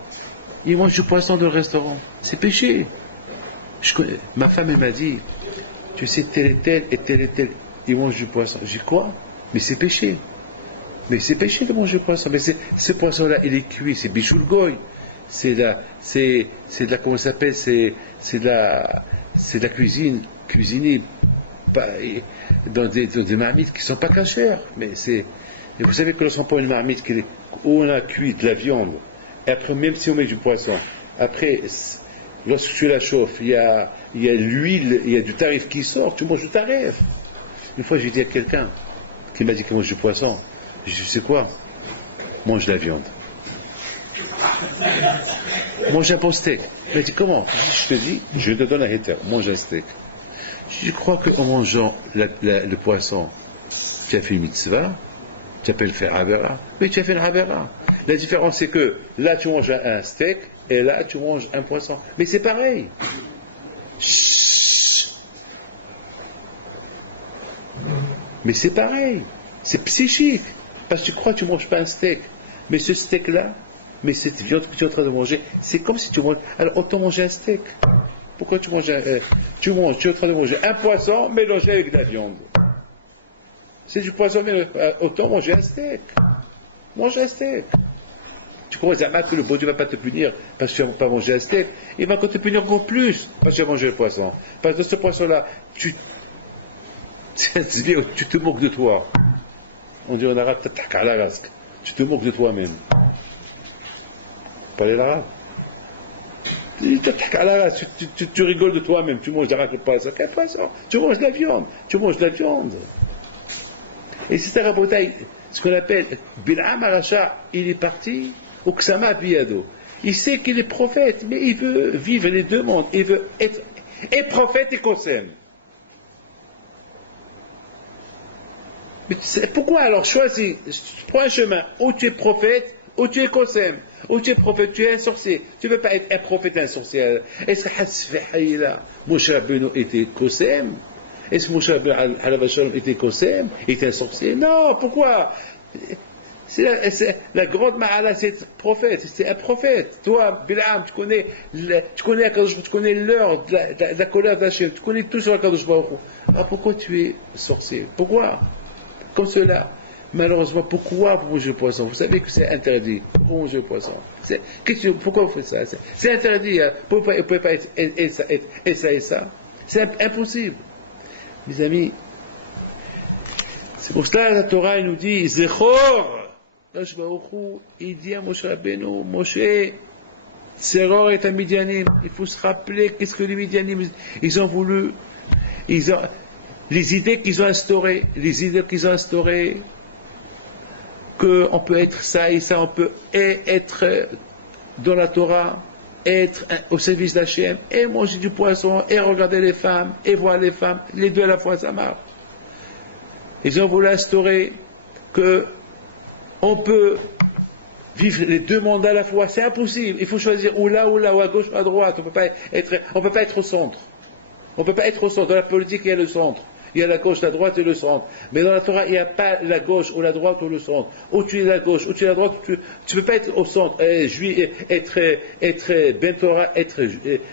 Ils mangent du poisson dans le restaurant. C'est péché. Ma femme, elle m'a dit, tu sais, tel et tel, ils mangent du poisson. J'ai dit, quoi? Mais c'est péché. Mais c'est péché de manger du poisson. Mais ce poisson-là, il est cuit, c'est bichoul goy. C'est de la, comment ça s'appelle, c'est de la cuisine, cuisinée dans des marmites qui ne sont pas cachères. Mais et vous savez que lorsqu'on prend une marmite où on a cuit de la viande, et après, même si on met du poisson, après, lorsque tu la chauffes, il y a l'huile, il y a du tarif qui sort, tu manges du tarif. Une fois, j'ai dit à quelqu'un qui m'a dit qu'il mange du poisson, je dis, c'est quoi? Mange de la viande. Mange un bon steak. Il m'a dit, comment? Je te dis, je te donne un héter, mange un steak. Je crois qu'en mangeant le poisson, tu as fait une mitzvah, tu as fait le faire avera, mais tu as fait une avera. La différence, c'est que là, tu manges un steak, et là, tu manges un poisson. Mais c'est pareil. Chut. Mais c'est pareil. C'est psychique. Parce que tu crois que tu ne manges pas un steak. Mais ce steak-là, mais cette viande que tu es en train de manger, c'est comme si tu manges. Alors autant manger un steak. Pourquoi tu manges tu es en train de manger un poisson mélangé avec de la viande. C'est du poisson mélangé. Autant manger un steak. Mange un steak. Tu crois que le bon Dieu ne va pas te punir parce que tu n'as pas mangé un steak. Il va te punir encore plus parce que tu as mangé le poisson. Parce que ce poisson-là, tu te moques de toi. On dit en arabe, tu te moques de toi-même. Parlez l'arabe. Tu rigoles de toi-même, tu manges le poisson. Quel poisson? Tu manges de la viande. Tu manges de la viande. Et c'est un rabotaï, ce qu'on appelle Bil'am Aracha, il est parti au Ksama Biado. Il sait qu'il est prophète, mais il veut vivre les deux mondes. Il veut être et prophète et Kosem. Mais pourquoi alors choisis? Prends un chemin où tu es prophète, où tu es Kosem. Où tu es prophète, tu es un sorcier. Tu ne peux pas être un prophète et un sorcier. Est-ce que Hasfahayla, Moshe Rabbeinu était Kosem? Est-ce que Moshe Rabbeinu était Kosem? Était un sorcier? Non, pourquoi? La grande Ma'ala, c'est être prophète. C'est un prophète. Toi, Bil'am, tu connais l'heure de la colère d'Hachem. Tu connais tout sur la Kadosh Baruch Hu. Ah, pourquoi tu es sorcier? Pourquoi? Comme cela. Malheureusement, pourquoi vous mangez le poisson? Vous savez que c'est interdit. Pourquoi vous mangez le poisson? Pourquoi vous faites ça? C'est interdit. Vous ne pouvez pas être et ça. C'est impossible. Mes amis, c'est pour cela que la Torah nous dit Zechor. Il dit à Moshe Rabbeinu, Moshe, Seror est un Midianim. Il faut se rappeler qu'est-ce que les Midianim, ils ont voulu. Les idées qu'ils ont instaurées, qu'on peut être ça et ça, on peut être dans la Torah, être au service d'Hachem, et manger du poisson, et regarder les femmes, et voir les femmes, les deux à la fois, ça marche. Ils ont voulu instaurer que on peut vivre les deux mondes à la fois, c'est impossible, il faut choisir ou là, ou à gauche, ou à droite, on ne peut pas être au centre. On ne peut pas être au centre, dans la politique il y a le centre. Il y a la gauche, la droite et le centre. Mais dans la Torah, il n'y a pas la gauche ou la droite ou le centre. Ou tu es la gauche, ou tu es la droite, tu ne peux pas être au centre, être Ben Torah, être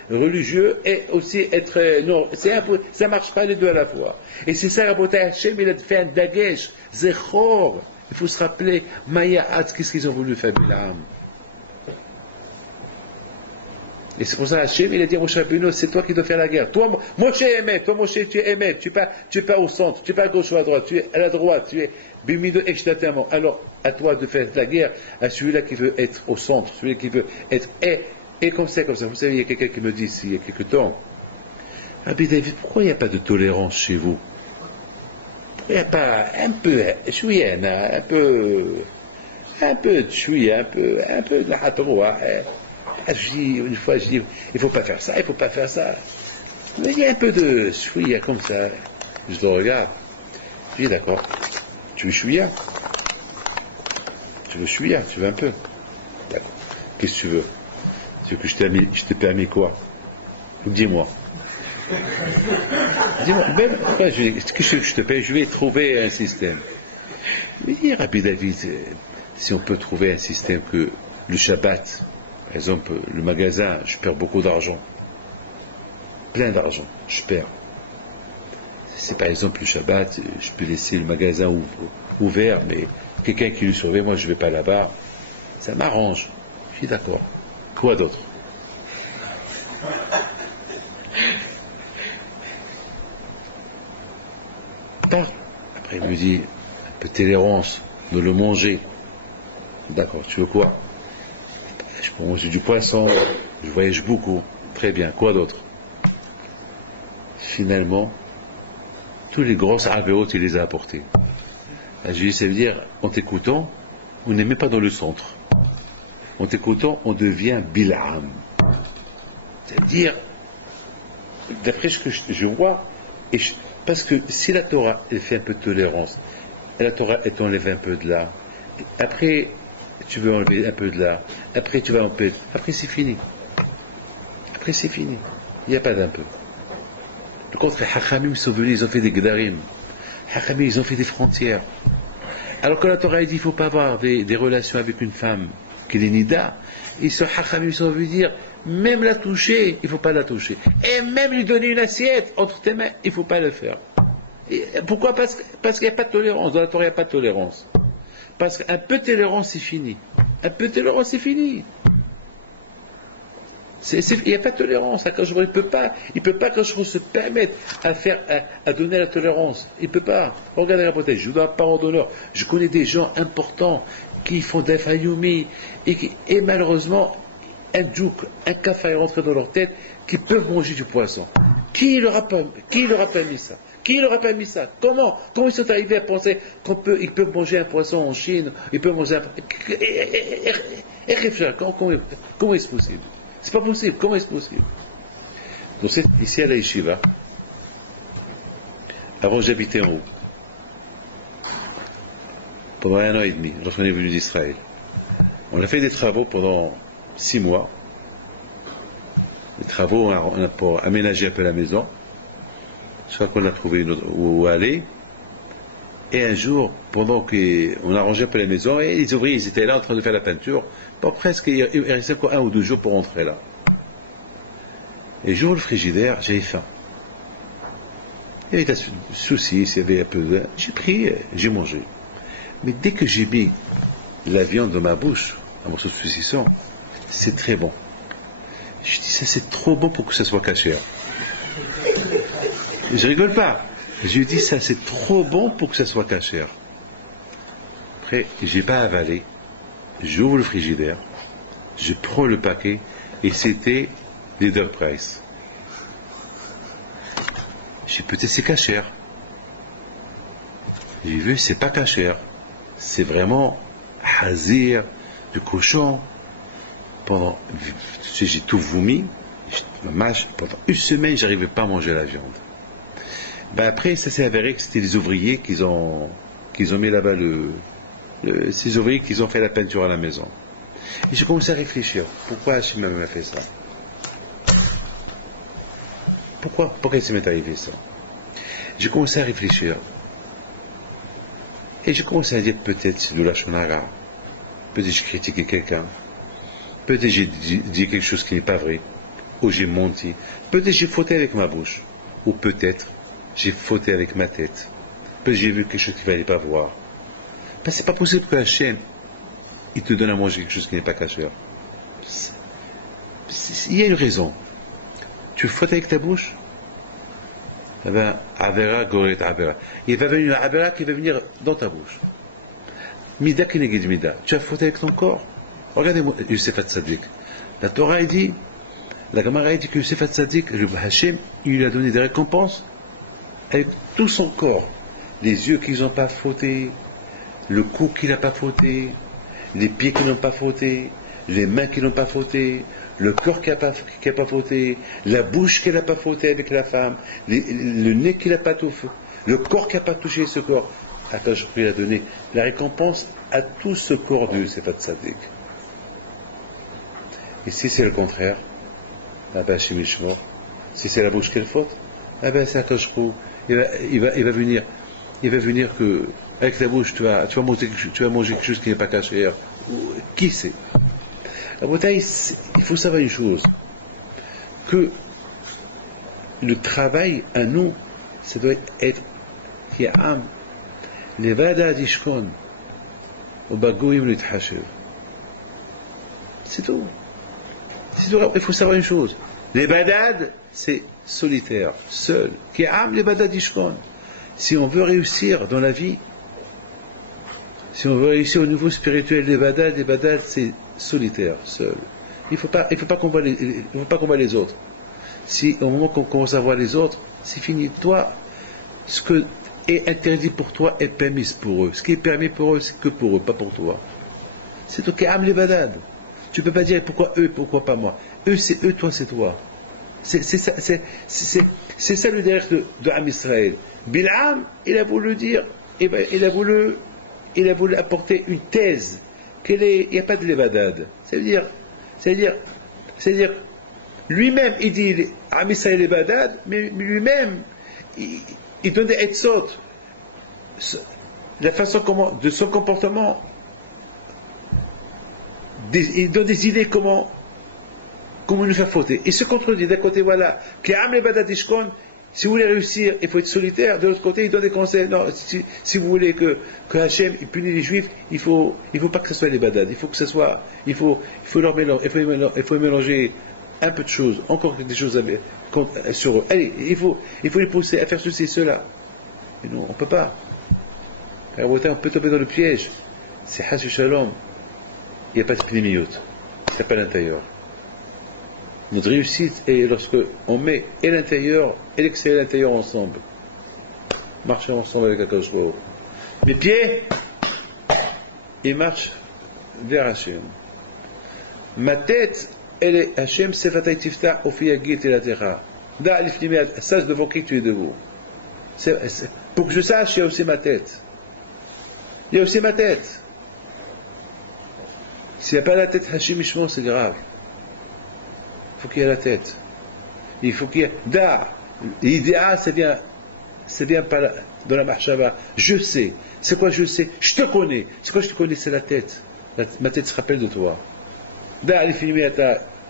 religieux, et aussi être... Non, ça ne marche pas les deux à la fois. Et c'est ça, Rabbi Hachem, il a fait un dagesh, Zechor. Il faut se rappeler, Maya Hatz, qu'est-ce qu'ils ont voulu faire, Bil'am? Et c'est pour ça Hachem, il a dit à Moshe Rabbeinu, c'est toi qui dois faire la guerre. Toi, Moshe est Emet, toi Moshe, tu es Emet, tu es pas au centre, tu es pas à gauche ou à droite, tu es à la droite, tu es Bimido Eshtatamo. Alors, à toi de faire la guerre à celui-là qui veut être au centre, celui qui veut être et comme ça. Vous savez, il y a quelqu'un qui me dit ici, il y a quelque temps, Rabbi David, pourquoi il n'y a pas de tolérance chez vous? Pourquoi il n'y a pas un peu, un peu de chouïa, un peu de la hatroua. Une fois, je dis, il faut pas faire ça, il faut pas faire ça. Mais il y a un peu de chouïa comme ça. Je le regarde. Je dis, d'accord. Tu veux chouïa? Tu veux chouïa? Tu veux un peu? D'accord. Qu'est-ce que tu veux? Tu veux que je te permets quoi? Dis-moi. Dis-moi, même, qu'est-ce que je te paye? Je vais trouver un système. Mais dis, Rabbi David, si on peut trouver un système que le Shabbat, par exemple, le magasin, je perds beaucoup d'argent. Plein d'argent, je perds. Si par exemple le Shabbat, je peux laisser le magasin ouvert, mais quelqu'un qui le surveille, moi je ne vais pas là-bas, ça m'arrange. Je suis d'accord. Quoi d'autre? Parle. Après il me dit, un peu de tolérance, de le manger. D'accord, tu veux quoi? Je peux manger du poisson, je voyage beaucoup. Très bien, quoi d'autre? Finalement, tous les grosses avéotes, il les a apportés. J'ai dit, ça veut dire, en t'écoutant, on n'est même pas dans le centre. En t'écoutant, on devient Bil'am. C'est-à-dire, d'après ce que je vois, parce que si la Torah, elle fait un peu de tolérance, et la Torah, elle t'enlève un peu de là, après, tu veux enlever un peu de là, après tu vas enlever, après c'est fini. Après c'est fini. Il n'y a pas d'un peu. Le contre, les Hachamim sont venus, ils ont fait des Gdarim. Les Hachamim, ils ont fait des frontières. Alors que la Torah dit qu'il ne faut pas avoir des relations avec une femme qui est nida, ils sont Hachamim, ils sont venus dire, même la toucher, il ne faut pas la toucher. Et même lui donner une assiette entre tes mains, il ne faut pas le faire. Et pourquoi? Parce qu'il n'y a pas de tolérance. Dans la Torah, il n'y a pas de tolérance. Parce qu'un peu de tolérance, c'est fini. Un peu de tolérance, c'est fini. Il n'y a pas de tolérance. Il ne peut pas quand je se permettre à donner la tolérance. Il ne peut pas. Regardez la hypothèse. Je vous donne un parent d'honneur. Je connais des gens importants qui font des fayoumi et malheureusement, un djouk, un café est rentré dans leur tête qui peuvent manger du poisson. Qui leur a permis ça? Qui leur a permis ça? Comment ils sont arrivés à penser qu'ils peuvent manger un poisson en Chine? Ils peuvent manger un... Comment est-ce possible? C'est pas possible. Comment est-ce possible? Donc ici à la Yeshiva, avant j'habitais en haut. Pendant 1 an et demi, lorsqu'on est venu d'Israël. On a fait des travaux pendant 6 mois. Des travaux pour aménager un peu la maison. Je crois qu'on a trouvé où aller. Et un jour, pendant qu'on arrangeait un peu la maison, et les ouvriers ils étaient là en train de faire la peinture, bon, presque, il restait encore 1 ou 2 jours pour rentrer là. Et j'ouvre le frigidaire, j'avais faim. Il y avait des soucis, il y avait un peu de... J'ai pris, j'ai mangé. Mais dès que j'ai mis la viande dans ma bouche, un morceau de saucisson, c'est très bon. Je dis, ça c'est trop bon pour que ça soit caché. Je rigole pas. Je lui dis, ça c'est trop bon pour que ça soit caché. Après, j'ai pas avalé. J'ouvre le frigidaire, je prends le paquet, et c'était Leader Price. J'ai peut-être c'est cachère. J'ai vu, c'est pas cachère. C'est vraiment hazir, du cochon. J'ai tout vomi. Pendant 1 semaine, j'arrivais pas à manger la viande. Ben après, ça s'est avéré que c'était les ouvriers qu'ils ont mis là-bas ces ouvriers qui ont fait la peinture à la maison. Et j'ai commencé à réfléchir. Pourquoi Hachem m'a fait ça? Pourquoi il s'est arrivé ça? J'ai commencé à réfléchir. Et j'ai commencé à dire peut-être c'est de la shonara. Peut-être j'ai critiqué quelqu'un. Peut-être j'ai dit quelque chose qui n'est pas vrai. Ou j'ai menti. Peut-être j'ai fauté avec ma bouche. Ou peut-être j'ai fauté avec ma tête. Peut-être j'ai vu quelque chose qu'il ne fallait pas voir. Ben, c'est pas possible que Hachem il te donne à manger quelque chose qui n'est pas cachère. il y a une raison. Tu fautes avec ta bouche, eh ben, Avera, Goret, Avera. Il va venir une Avera qui va venir dans ta bouche. Mida Keneged Mida. Tu as fauté avec ton corps. Regardez-moi Youssef Hatzadik. La Torah dit, la Gemara dit que Youssef Hatzadik, le Hachem, il lui a donné des récompenses avec tout son corps. Les yeux qui n'ont pas fauté, le cou qui n'a pas fauté, les pieds qui n'ont pas fauté, les mains qui n'ont pas fauté, le corps qui n'a pas fauté, la bouche qui n'a pas fauté avec la femme, le nez qui n'a pas touché, le corps qui n'a pas touché ce corps. Akadosh Baruch Hu a donné la récompense à tout ce corps de Youssef Hatzadik. Et si c'est le contraire, ah ben Hashem Yishmor, si c'est la bouche qui est faute, ah ben c'est Akadosh Baruch Hu, il va venir que avec la bouche tu vas manger quelque chose qui n'est pas caché. Qui sait? La bouteille, il faut savoir une chose, que le travail à nous, ça doit être qui a âme. Les vada dishkon, au bagouyim le tchashev. C'est tout. Il faut savoir une chose. Les badad, c'est solitaire, seul. Qui a âme les badad dishkon. Si on veut réussir dans la vie, si on veut réussir au niveau spirituel des badad, c'est solitaire, seul. Il ne faut pas qu'on voit les autres. Si au moment qu'on commence à voir les autres, c'est fini. Toi, ce que est interdit pour toi est permis pour eux. Ce qui est permis pour eux, c'est que pour eux, pas pour toi. C'est toi qui aimes les badad. Tu ne peux pas dire pourquoi eux, pourquoi pas moi. Eux, c'est eux, toi, c'est toi. C'est ça le derrière de Am Israël. Bil'am, il a voulu dire, il a voulu apporter une thèse qu'il n'y a pas de levadad. C'est-à-dire, lui-même, il dit Am Israël levadad, mais lui-même, il donne des etzot, la façon de son comportement, il donne des idées comment nous faire fauter. Il se contredit. D'un côté, voilà, si vous voulez réussir, il faut être solitaire. De l'autre côté, il donne des conseils. Non, si vous voulez que Hachem punisse les Juifs, il faut pas que ce soit les badad. Il faut mélanger un peu de choses, encore des choses sur eux. Allez, il faut les pousser à faire ceci, cela. Et non, on ne peut pas. On peut tomber dans le piège. C'est Hashu Shalom. Il n'y a pas de pnimiyot. Il n'y a pas l'intérieur. Notre réussite est lorsque on met et l'intérieur et l'extérieur et l'intérieur ensemble. Marcher ensemble avec Akadosh Baruch Hu. Mes pieds, ils marchent vers Hachem. Ma tête, elle est Hachem Sefatay Tifta Ofiyagit et la Terra. Sache devant qui tu es debout. Pour que je sache, il y a aussi ma tête. Il y a aussi ma tête. S'il n'y a pas la tête, Hachem Yishmor, c'est grave. Il faut qu'il y ait la tête. Il faut qu'il y ait Da. L'idéal, ça vient par dans la marchava. Je sais. C'est quoi je sais? Je te connais. C'est quoi je te connais? C'est la tête. Ma tête se rappelle de toi. Da,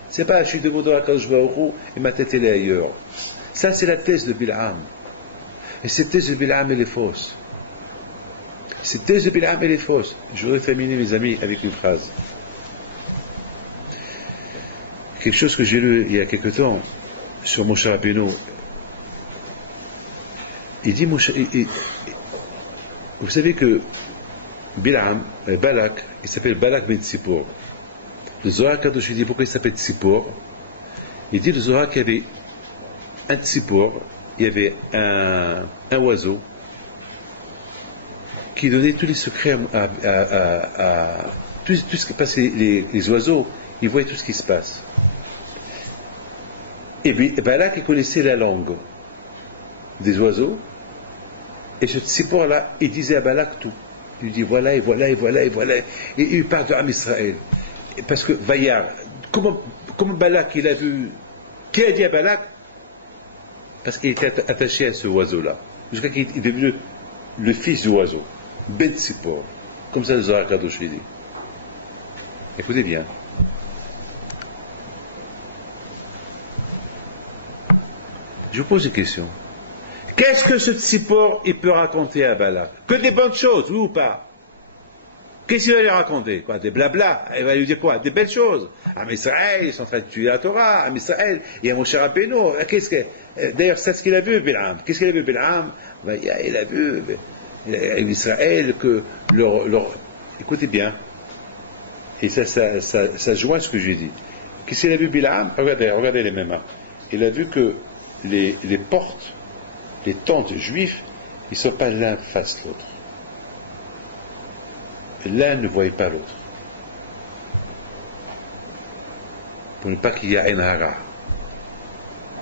c'est pas je suis debout dans la Kadosh Baruch Hu et ma tête elle est ailleurs. Ça, c'est la thèse de Bil'am. Et cette thèse de Bil'am, elle est fausse. Cette thèse de Bil'am, elle est fausse. Je voudrais terminer, mes amis, avec une phrase. Quelque chose que j'ai lu il y a quelque temps sur Moshe Rabbeinu. Il dit, vous savez que Bil'am, Balak, il s'appelle Balak ben Tzipor. Le Zohar Kadosh, il dit pourquoi il s'appelle Tzipor. Il dit le Zohar qu'il y avait un Tzipor, il y avait un oiseau qui donnait tous les secrets à tout ce qui passe. Les oiseaux, ils voyaient tout ce qui se passe. Et puis Balak, il connaissait la langue des oiseaux. Et ce Tzipor-là, il disait à Balak tout. Il lui dit voilà, et voilà, et voilà, et voilà. Et il parle de Am Israël. Parce que Vayar, comment Balak, il a vu. Qui a dit à Balak? Parce qu'il était attaché à ce oiseau-là. Jusqu'à qu'il est devenu le fils du oiseau. Ben Tzipor. Comme ça, le Zohar Kadosh dit. Écoutez bien. Je vous pose une question. Qu'est-ce que ce Tzipor il peut raconter à Balak? Que des bonnes choses, oui ou pas? Qu'est-ce qu'il va lui raconter? Quoi, des blabla. Il va lui dire quoi? Des belles choses. Ah, mais Israël, ils sont en train de tuer la Torah. Ah, mais Israël, il y a mon cher Rabbeinu. D'ailleurs, c'est ce qu'il a vu, Bilam. Qu'est-ce qu'il a vu, Bilam? Il a vu Israël que écoutez bien. Et ça joint ce que j'ai dit. Qu'est-ce qu'il a vu, Bilam? Regardez les mêmes. Il a vu que les portes, les tentes juifs, ils ne sont pas l'un face l'autre. L'un ne voyait pas l'autre. Pour ne pas qu'il y ait un hara.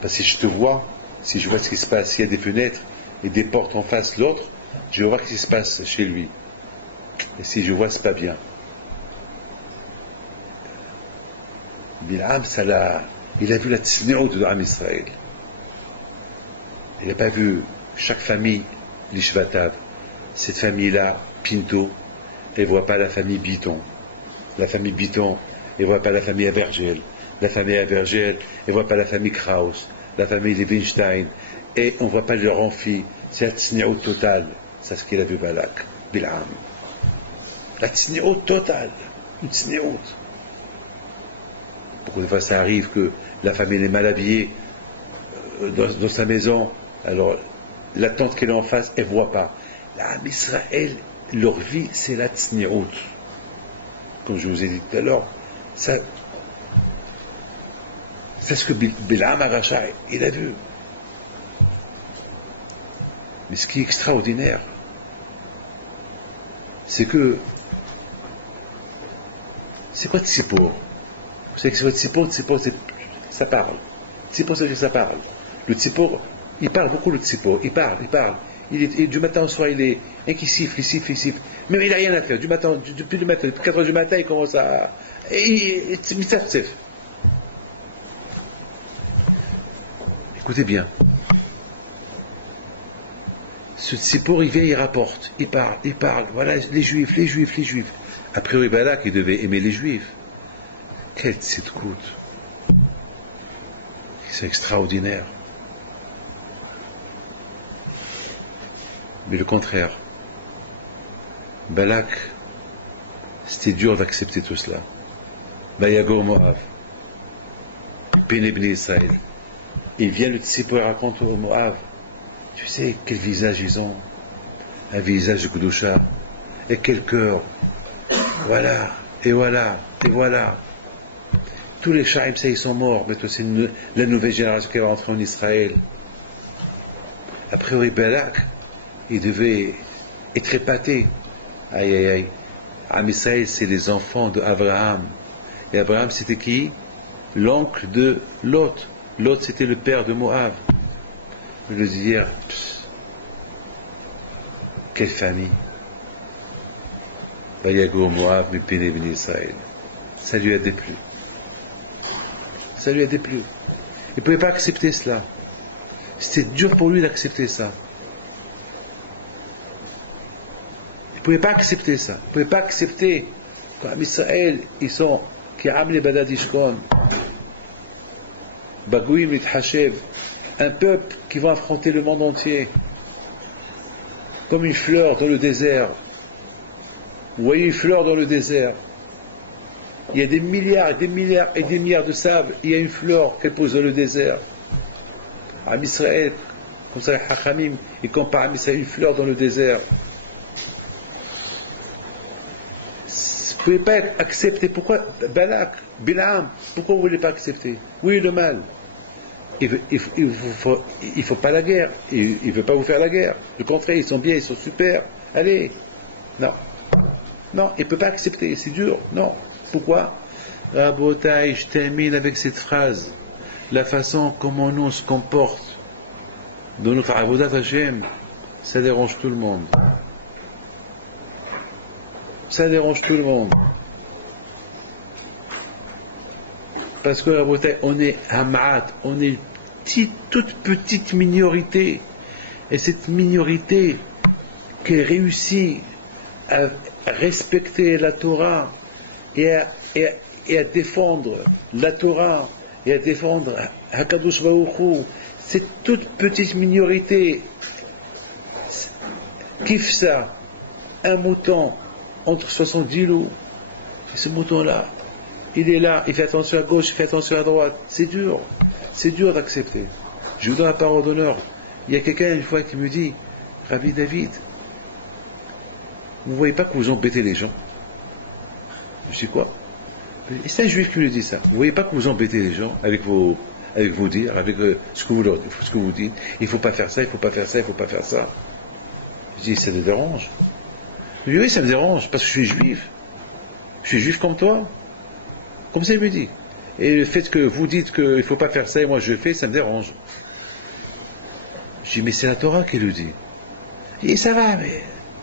Parce que si je te vois, si je vois ce qui se passe, s'il y a des fenêtres et des portes en face l'autre, je vais voir ce qui se passe chez lui. Et si je vois, c'est pas bien. Bilam, il a vu la tsnéo de l'âme Israël. Il n'a pas vu chaque famille, l'Ishvatav. Cette famille-là, Pinto, elle ne voit pas la famille Biton. La famille Biton, elle ne voit pas la famille Avergel. La famille Avergel, elle ne voit pas la famille Kraus. La famille Levinstein. Et on ne voit pas leur amphi. C'est la tsnéo totale. C'est ce qu'il a vu Balak, Bilam. La tsnéo totale. Une tsnéo. Beaucoup de fois, ça arrive que la famille est mal habillée dans sa maison. Alors, la tante qu'elle est en face, elle ne voit pas. Là, Israël, leur vie, c'est la tsniout. Comme je vous ai dit tout à l'heure, c'est ce que Bilam Aracha, il a vu. Mais ce qui est extraordinaire, c'est que c'est quoi Tzipor? Vous savez que c'est votre Tzipor, ça parle. Tzipor, c'est que ça parle. Le Tzipor, il parle beaucoup, le Tzipor. Il parle. Du matin au soir, il est il siffle. Mais il n'a rien à faire. Depuis le matin, depuis 4 heures du matin, il commence à. Écoutez bien. Ce Tzipor, il vient, il rapporte. Il parle. Voilà, les Juifs. A priori, Balak, il devait aimer les Juifs. Quel tzidkout. C'est extraordinaire. Mais le contraire. Balak, c'était dur d'accepter tout cela. Bayagor Moab. Bene Bnei Israël. Il vient le Tzipor raconte au Moab. Tu sais quel visage ils ont? Un visage de Gdusha. Et quel cœur. Voilà. Tous les Shaim, ça, ils sont morts. Mais c'est la nouvelle génération qui va rentrer en Israël. A priori, Balak, il devait être épaté. Aïe. Am Israël, c'est les enfants d'Abraham. Et Abraham, c'était qui? L'oncle de Lot. Lot, c'était le père de Moab. Je veux dire, quelle famille. Vayagour Moab, mais Bene Israël. Ça lui a déplu. Il ne pouvait pas accepter cela. C'était dur pour lui d'accepter ça. Il ne pouvait pas accepter ça. Il ne pouvait pas accepter qu'en Israël, ils sont qui amènent Badadishkon, Bagouim Nithashev, un peuple qui va affronter le monde entier, comme une fleur dans le désert. Vous voyez une fleur dans le désert. Il y a des milliards de sable. Il y a une fleur qu'elle pose dans le désert. À Israël, comme ça, les Hachamim, ils comparent à Israël une fleur dans le désert. Vous ne pouvez pas accepter. Pourquoi Balak, Bilam, pourquoi vous ne voulez pas accepter? Oui, le mal. Il ne faut pas la guerre. Il ne veut pas vous faire la guerre. Le contraire, ils sont bien, ils sont super. Allez. Non, il ne peut pas accepter. C'est dur. Non. Pourquoi? Rabotai, je termine avec cette phrase. La façon comment nous on se comporte dans notre Avodat Hashem, ça dérange tout le monde. Parce que Rabotai, on est Hamad, on est toute petite minorité. Et cette minorité qui réussit à respecter la Torah et à défendre la Torah et à défendre Hakadosh Baruch Hu, cette toute petite minorité kiffe ça, un mouton entre 70 loups. Et ce mouton-là, il est là, il fait attention à gauche, il fait attention à droite. C'est dur d'accepter. Je vous donne la parole d'honneur. Il y a quelqu'un une fois qui me dit, Rabbi David, vous ne voyez pas que vous embêtez les gens? Je dis quoi? Et c'est un juif qui me dit ça. Vous ne voyez pas que vous embêtez les gens avec vos dires, avec ce que vous dites. Il ne faut pas faire ça, il ne faut pas faire ça, il ne faut pas faire ça. Je dis, ça te dérange? Je dis, oui, ça me dérange, parce que je suis juif. Je suis juif comme toi. Comme ça, il me dit. Et le fait que vous dites qu'il ne faut pas faire ça et moi je le fais, ça me dérange. Je dis, mais c'est la Torah qui le dit. Il dit, ça va, mais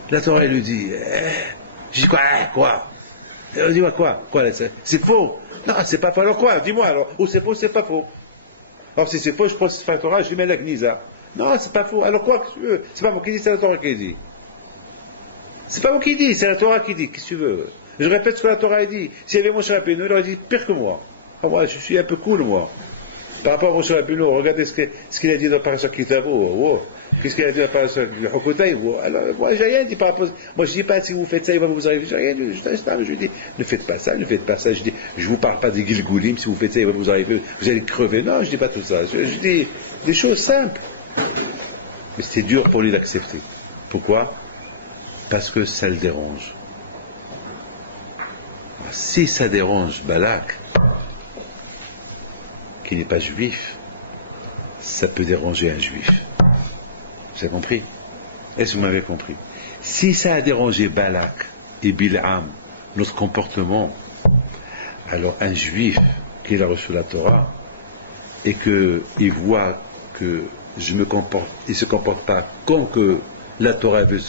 la Torah, elle le dit. Je dis, quoi? Dis-moi quoi? C'est faux. Non, c'est pas faux. Alors quoi? Dis-moi alors. Ou c'est faux, c'est pas faux. Alors si c'est faux, je pense que c'est la Torah, je lui mets la Gnisa. Non, c'est pas faux. Alors quoi que tu veux? C'est pas moi qui dis, c'est la Torah qui dit. C'est pas moi qui dis, c'est la Torah qui dit. Qu'est-ce que tu veux? Je répète ce que la Torah a dit. S'il y avait Moshe Rabbeinu, il aurait dit pire que moi. Ah, moi, je suis un peu cool, moi. Par rapport à Moshe Rabbeinu, regardez ce qu'il a dit dans Parashat Kitavo. Oh. Qu'est-ce qu'il a dit dans Parashat Chokotay? Alors, moi, j'ai rien dit par rapport. Moi, je dis pas si vous faites ça, il va vous arriver. J'ai rien dit. Je dis, ne faites pas ça, ne faites pas ça. Je dis, je vous parle pas des Gilgoulim. Si vous faites ça, il va vous arriver. Vous allez crever. Non, je dis pas tout ça. Je dis des choses simples. Mais c'est dur pour lui d'accepter. Pourquoi? Parce que ça le dérange. Si ça dérange Balak, qui n'est pas juif, ça peut déranger un juif. Vous avez compris? Est-ce que vous m'avez compris? Si ça a dérangé Balak et Bil'am, notre comportement, alors un juif qui a reçu la Torah et qu'il voit que il ne se comporte pas comme que la Torah veut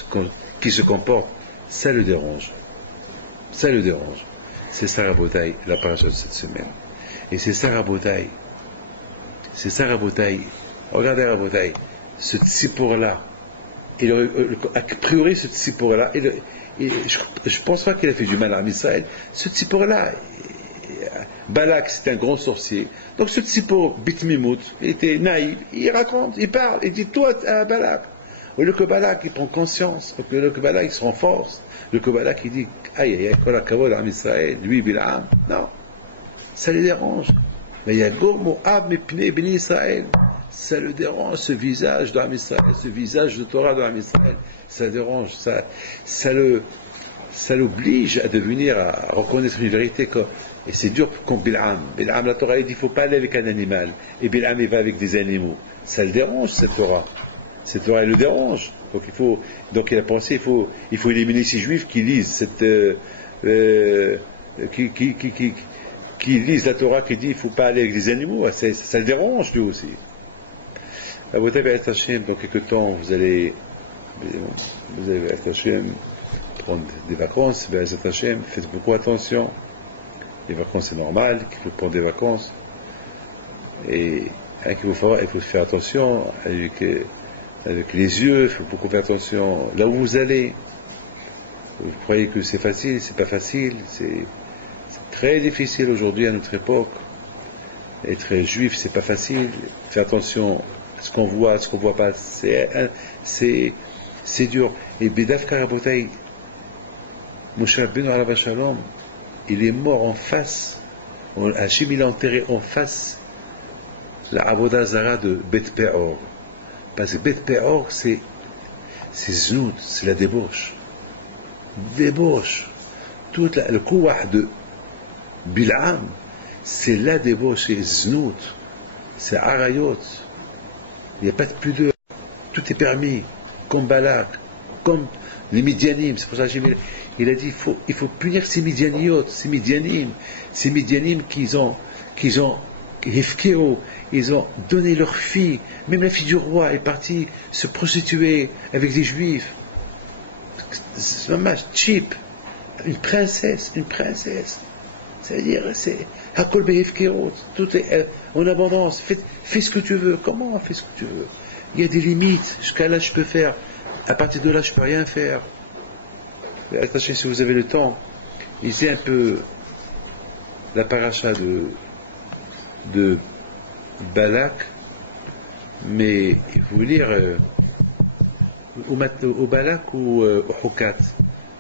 qu'il se comporte, ça le dérange. Ça le dérange. C'est ça, Rabotai, la paracha de cette semaine. Et c'est ça, Rabotai. C'est ça, Rabotai. Regardez, Rabotai. Ce tzipor-là, a priori, ce tzipor-là, je pense pas qu'il a fait du mal à Israël. Ce tzipor-là, Balak, c'est un grand sorcier. Donc ce tzipor, Bitmimout, il était naïf. Il raconte, il parle, il dit tout à Balak. Au lieu que Balak, il prend conscience. Au lieu que Balak, il se renforce. Le Balak, il dit, aïe, aïe, aïe, kol hakavod à Israël, lui, Bil'am. Non. Ça les dérange. Mais il y a Gomo, Ab, Mepne, Beni Israël. Ça le dérange, ce visage de Israël, ce visage de Torah de Israël. Ça dérange. Ça l'oblige à devenir, à reconnaître une vérité. Et c'est dur comme Bil'am. Bil'am, la Torah, il dit, il ne faut pas aller avec un animal. Et Bil'am, il va avec des animaux. Ça le dérange, cette Torah. Cette Torah, elle le dérange. Donc il a pensé, il faut éliminer ces juifs qui lisent qui lisent la Torah qui dit il ne faut pas aller avec les animaux. Ça le dérange lui aussi. À votre Hashem, dans quelques temps, vous allez Hashem, prendre des vacances. Hashem, faites beaucoup attention. Les vacances, c'est normal qu'il faut prendre des vacances. Et il faut faire attention avec les yeux, il faut beaucoup faire attention là où vous allez. Vous croyez que c'est facile, c'est pas facile, c'est très difficile aujourd'hui à notre époque. Être juif, c'est pas facile. Faire attention à ce qu'on voit, à ce qu'on voit pas, c'est dur. Et Bidaf Karabotai, Moshe Rabbeinu alav shalom, il est mort en face. Hachim, il est enterré en face la Avodah Zara de Bet Peor. Parce que Bet Peor, c'est znout, c'est la débauche. Débauche. Tout le kouah de Bil'am, c'est la débauche, c'est znout, c'est arayot. Il n'y a pas de pudeur. Tout est permis, comme Balak, comme les Midianim. C'est pour ça qu'il a dit il faut punir ces Midianiotes, ces Midianim qu'ils ont ils ont donné leur fille, même la fille du roi est partie se prostituer avec des juifs. C'est vraiment cheap. Une princesse. C'est-à-dire, c'est Hakol Behefkerot, tout est en abondance. Fais ce que tu veux. Comment fais ce que tu veux? Il y a des limites. Jusqu'à là, je peux faire. À partir de là, je peux rien faire. Attachez, si vous avez le temps, lisez un peu la paracha de Balak, mais il faut lire au Balak ou au Hukat.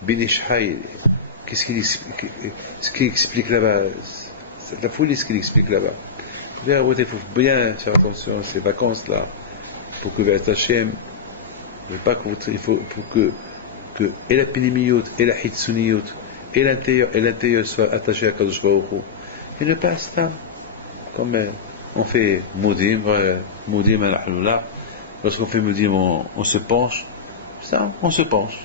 Ben Ish Chai, qu'est-ce qu'il explique là-bas? C'est de la folie ce qu'il explique là-bas. Il faut bien faire attention à ces vacances-là, pour que Be'ez Hashem, il faut que et la pénémiout, et la hitsuniout, et l'intérieur soit attaché à Kadosh Baruch Hu. Et ne pas ça, comme on fait Moudim, lorsqu'on fait Moudim, on se penche, ça, on se penche.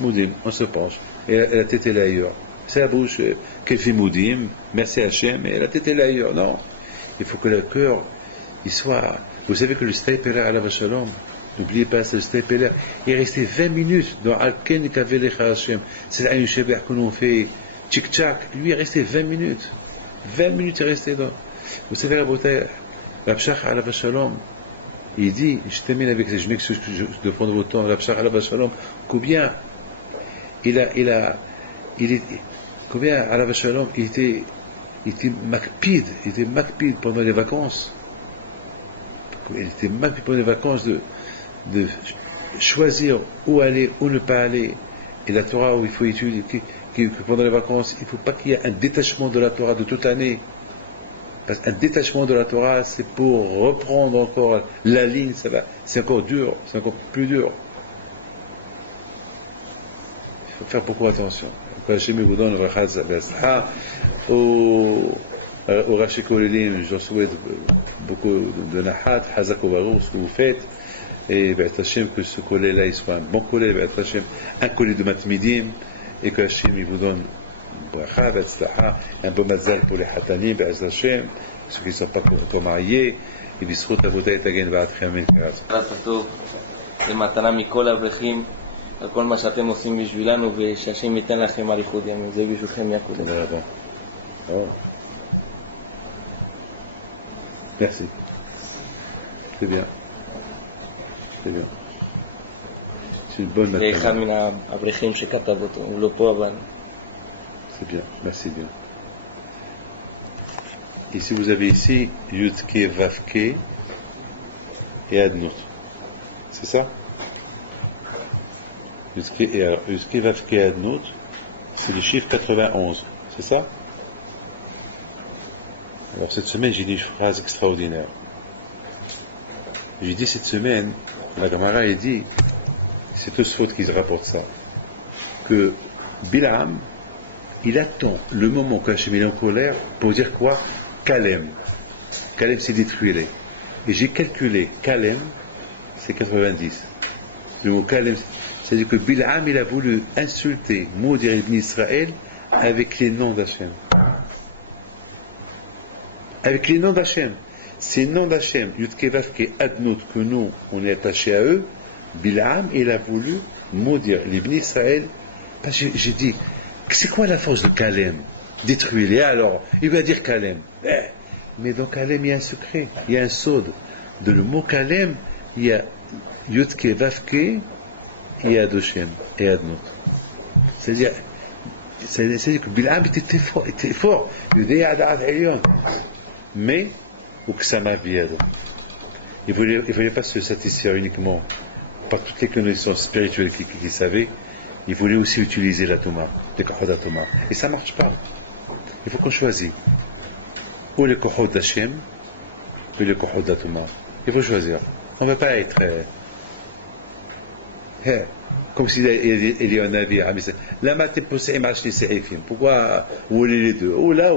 Moudim, on se penche. Et la tête est là ailleurs. C'est la bouche qu'elle fait Moudim, merci Hachem, et la tête est là ailleurs. Non. Il faut que le cœur, il soit. Vous savez que le Steipeler à la Shalom, n'oubliez pas, c'est le Steipeler, il est resté 20 minutes dans Al-Ken Kavelecha Hachem. C'est un Sheber que l'on fait tchik-tchak. Lui est resté 20 minutes. 20 minutes il est resté dans. Vous savez, Rabshach à la Shalom, il dit, je termine avec ça, je m'excuse de prendre votre temps, Rabshach à la Shalom, combien combien à la Shalom il était makpid pendant les vacances. Il était makpid pendant les vacances de choisir où aller, où ne pas aller. Et la Torah, où il faut étudier, que pendant les vacances, il ne faut pas qu'il y ait un détachement de la Torah de toute l'année. Parce qu'un détachement de la Torah, c'est pour reprendre encore la ligne, c'est encore dur, c'est encore plus dur. Il faut faire beaucoup attention. Hachem vous donne au Rashi Kolelim, je souhaite beaucoup de Nahat, Hazak ou Baruch, ce que vous faites, et Hachem, que ce collègue-là il soit un bon collègue, Hachem, un collègue de Matmidim, et que Hachem vous donne un bon mazal pour les Hatanim, Hachem, ceux qui ne sont pas encore mariés, et Bisrut Avodah et Tagen Ba'atchem Amen. זה מתנה מכל האברכים על כל מה שאתם עושים בשבילנו, ושהשם ייתן לכם אריכות ימים. זה בשבילכם יעקב. תודה רבה. Merci. C'est bien. C'est bien. C'est une bonne זה אחד matinée. מן האברכים שכתב אותו, הוא לא פה אבל... C'est bien. Merci bien. Ici, vous avez ici Yudke, Vavke et Adnout. C'est ça? Yudke, Vavke et Adnout, c'est le chiffre 91. C'est ça? Alors cette semaine, j'ai dit une phrase extraordinaire. J'ai dit cette semaine, la Gemara a dit, c'est Tosfot qui se rapporte ça, que Bilam, il attend le moment qu'Hachem est en colère pour dire quoi? Kalem. Kalem, c'est détruire. Et j'ai calculé, Kalem, c'est 90. Le mot Kalem, c'est-à-dire que Bilam, il a voulu insulter, maudire Ibn Israël avec les noms d'Hachem. Avec les noms d'Hachem. Ces noms d'Hachem, Yudke Vavke Adnout, que nous, on est attachés à eux, Bilam, il a voulu maudire l'Ibn Israël. Parce que j'ai dit, c'est quoi la force de Kalem? Détruire-les. Alors, il va dire Kalem. Mais dans Kalem, il y a un secret, il y a un sod. De le mot Kalem, il y a Yudke Vavke et Adoshem et Adnout. C'est-à-dire que Bilam était fort. Mais, Uksama Viado. Il ne voulait pas se satisfaire uniquement par toutes les connaissances spirituelles qu'il savait. Il voulait aussi utiliser la Touma, le Kohod Touma. Et ça ne marche pas. Il faut qu'on choisisse. Ou le Kohod d'Hachem, ou le Kohod Touma. Il faut choisir. On ne va pas être comme s'il y a un navire. Là, tu peux s'imaginer ces films. Pourquoi vous voulez les deux? Ou là.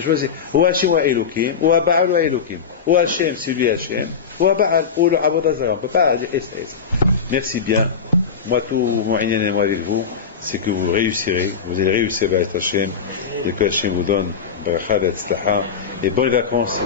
Choisissez. Ou Hachem ou Elohim, ou Baal ou Elohim. Ou Hachem, c'est lui Hachem. Ou Baal, ou le Abodazara. On ne peut pas dire ça. Merci bien. Moi, tout mon inyan avec vous, c'est que vous réussirez. Vous allez réussir avec Hachem. Et que Hachem vous donne bracha, et bonnes vacances.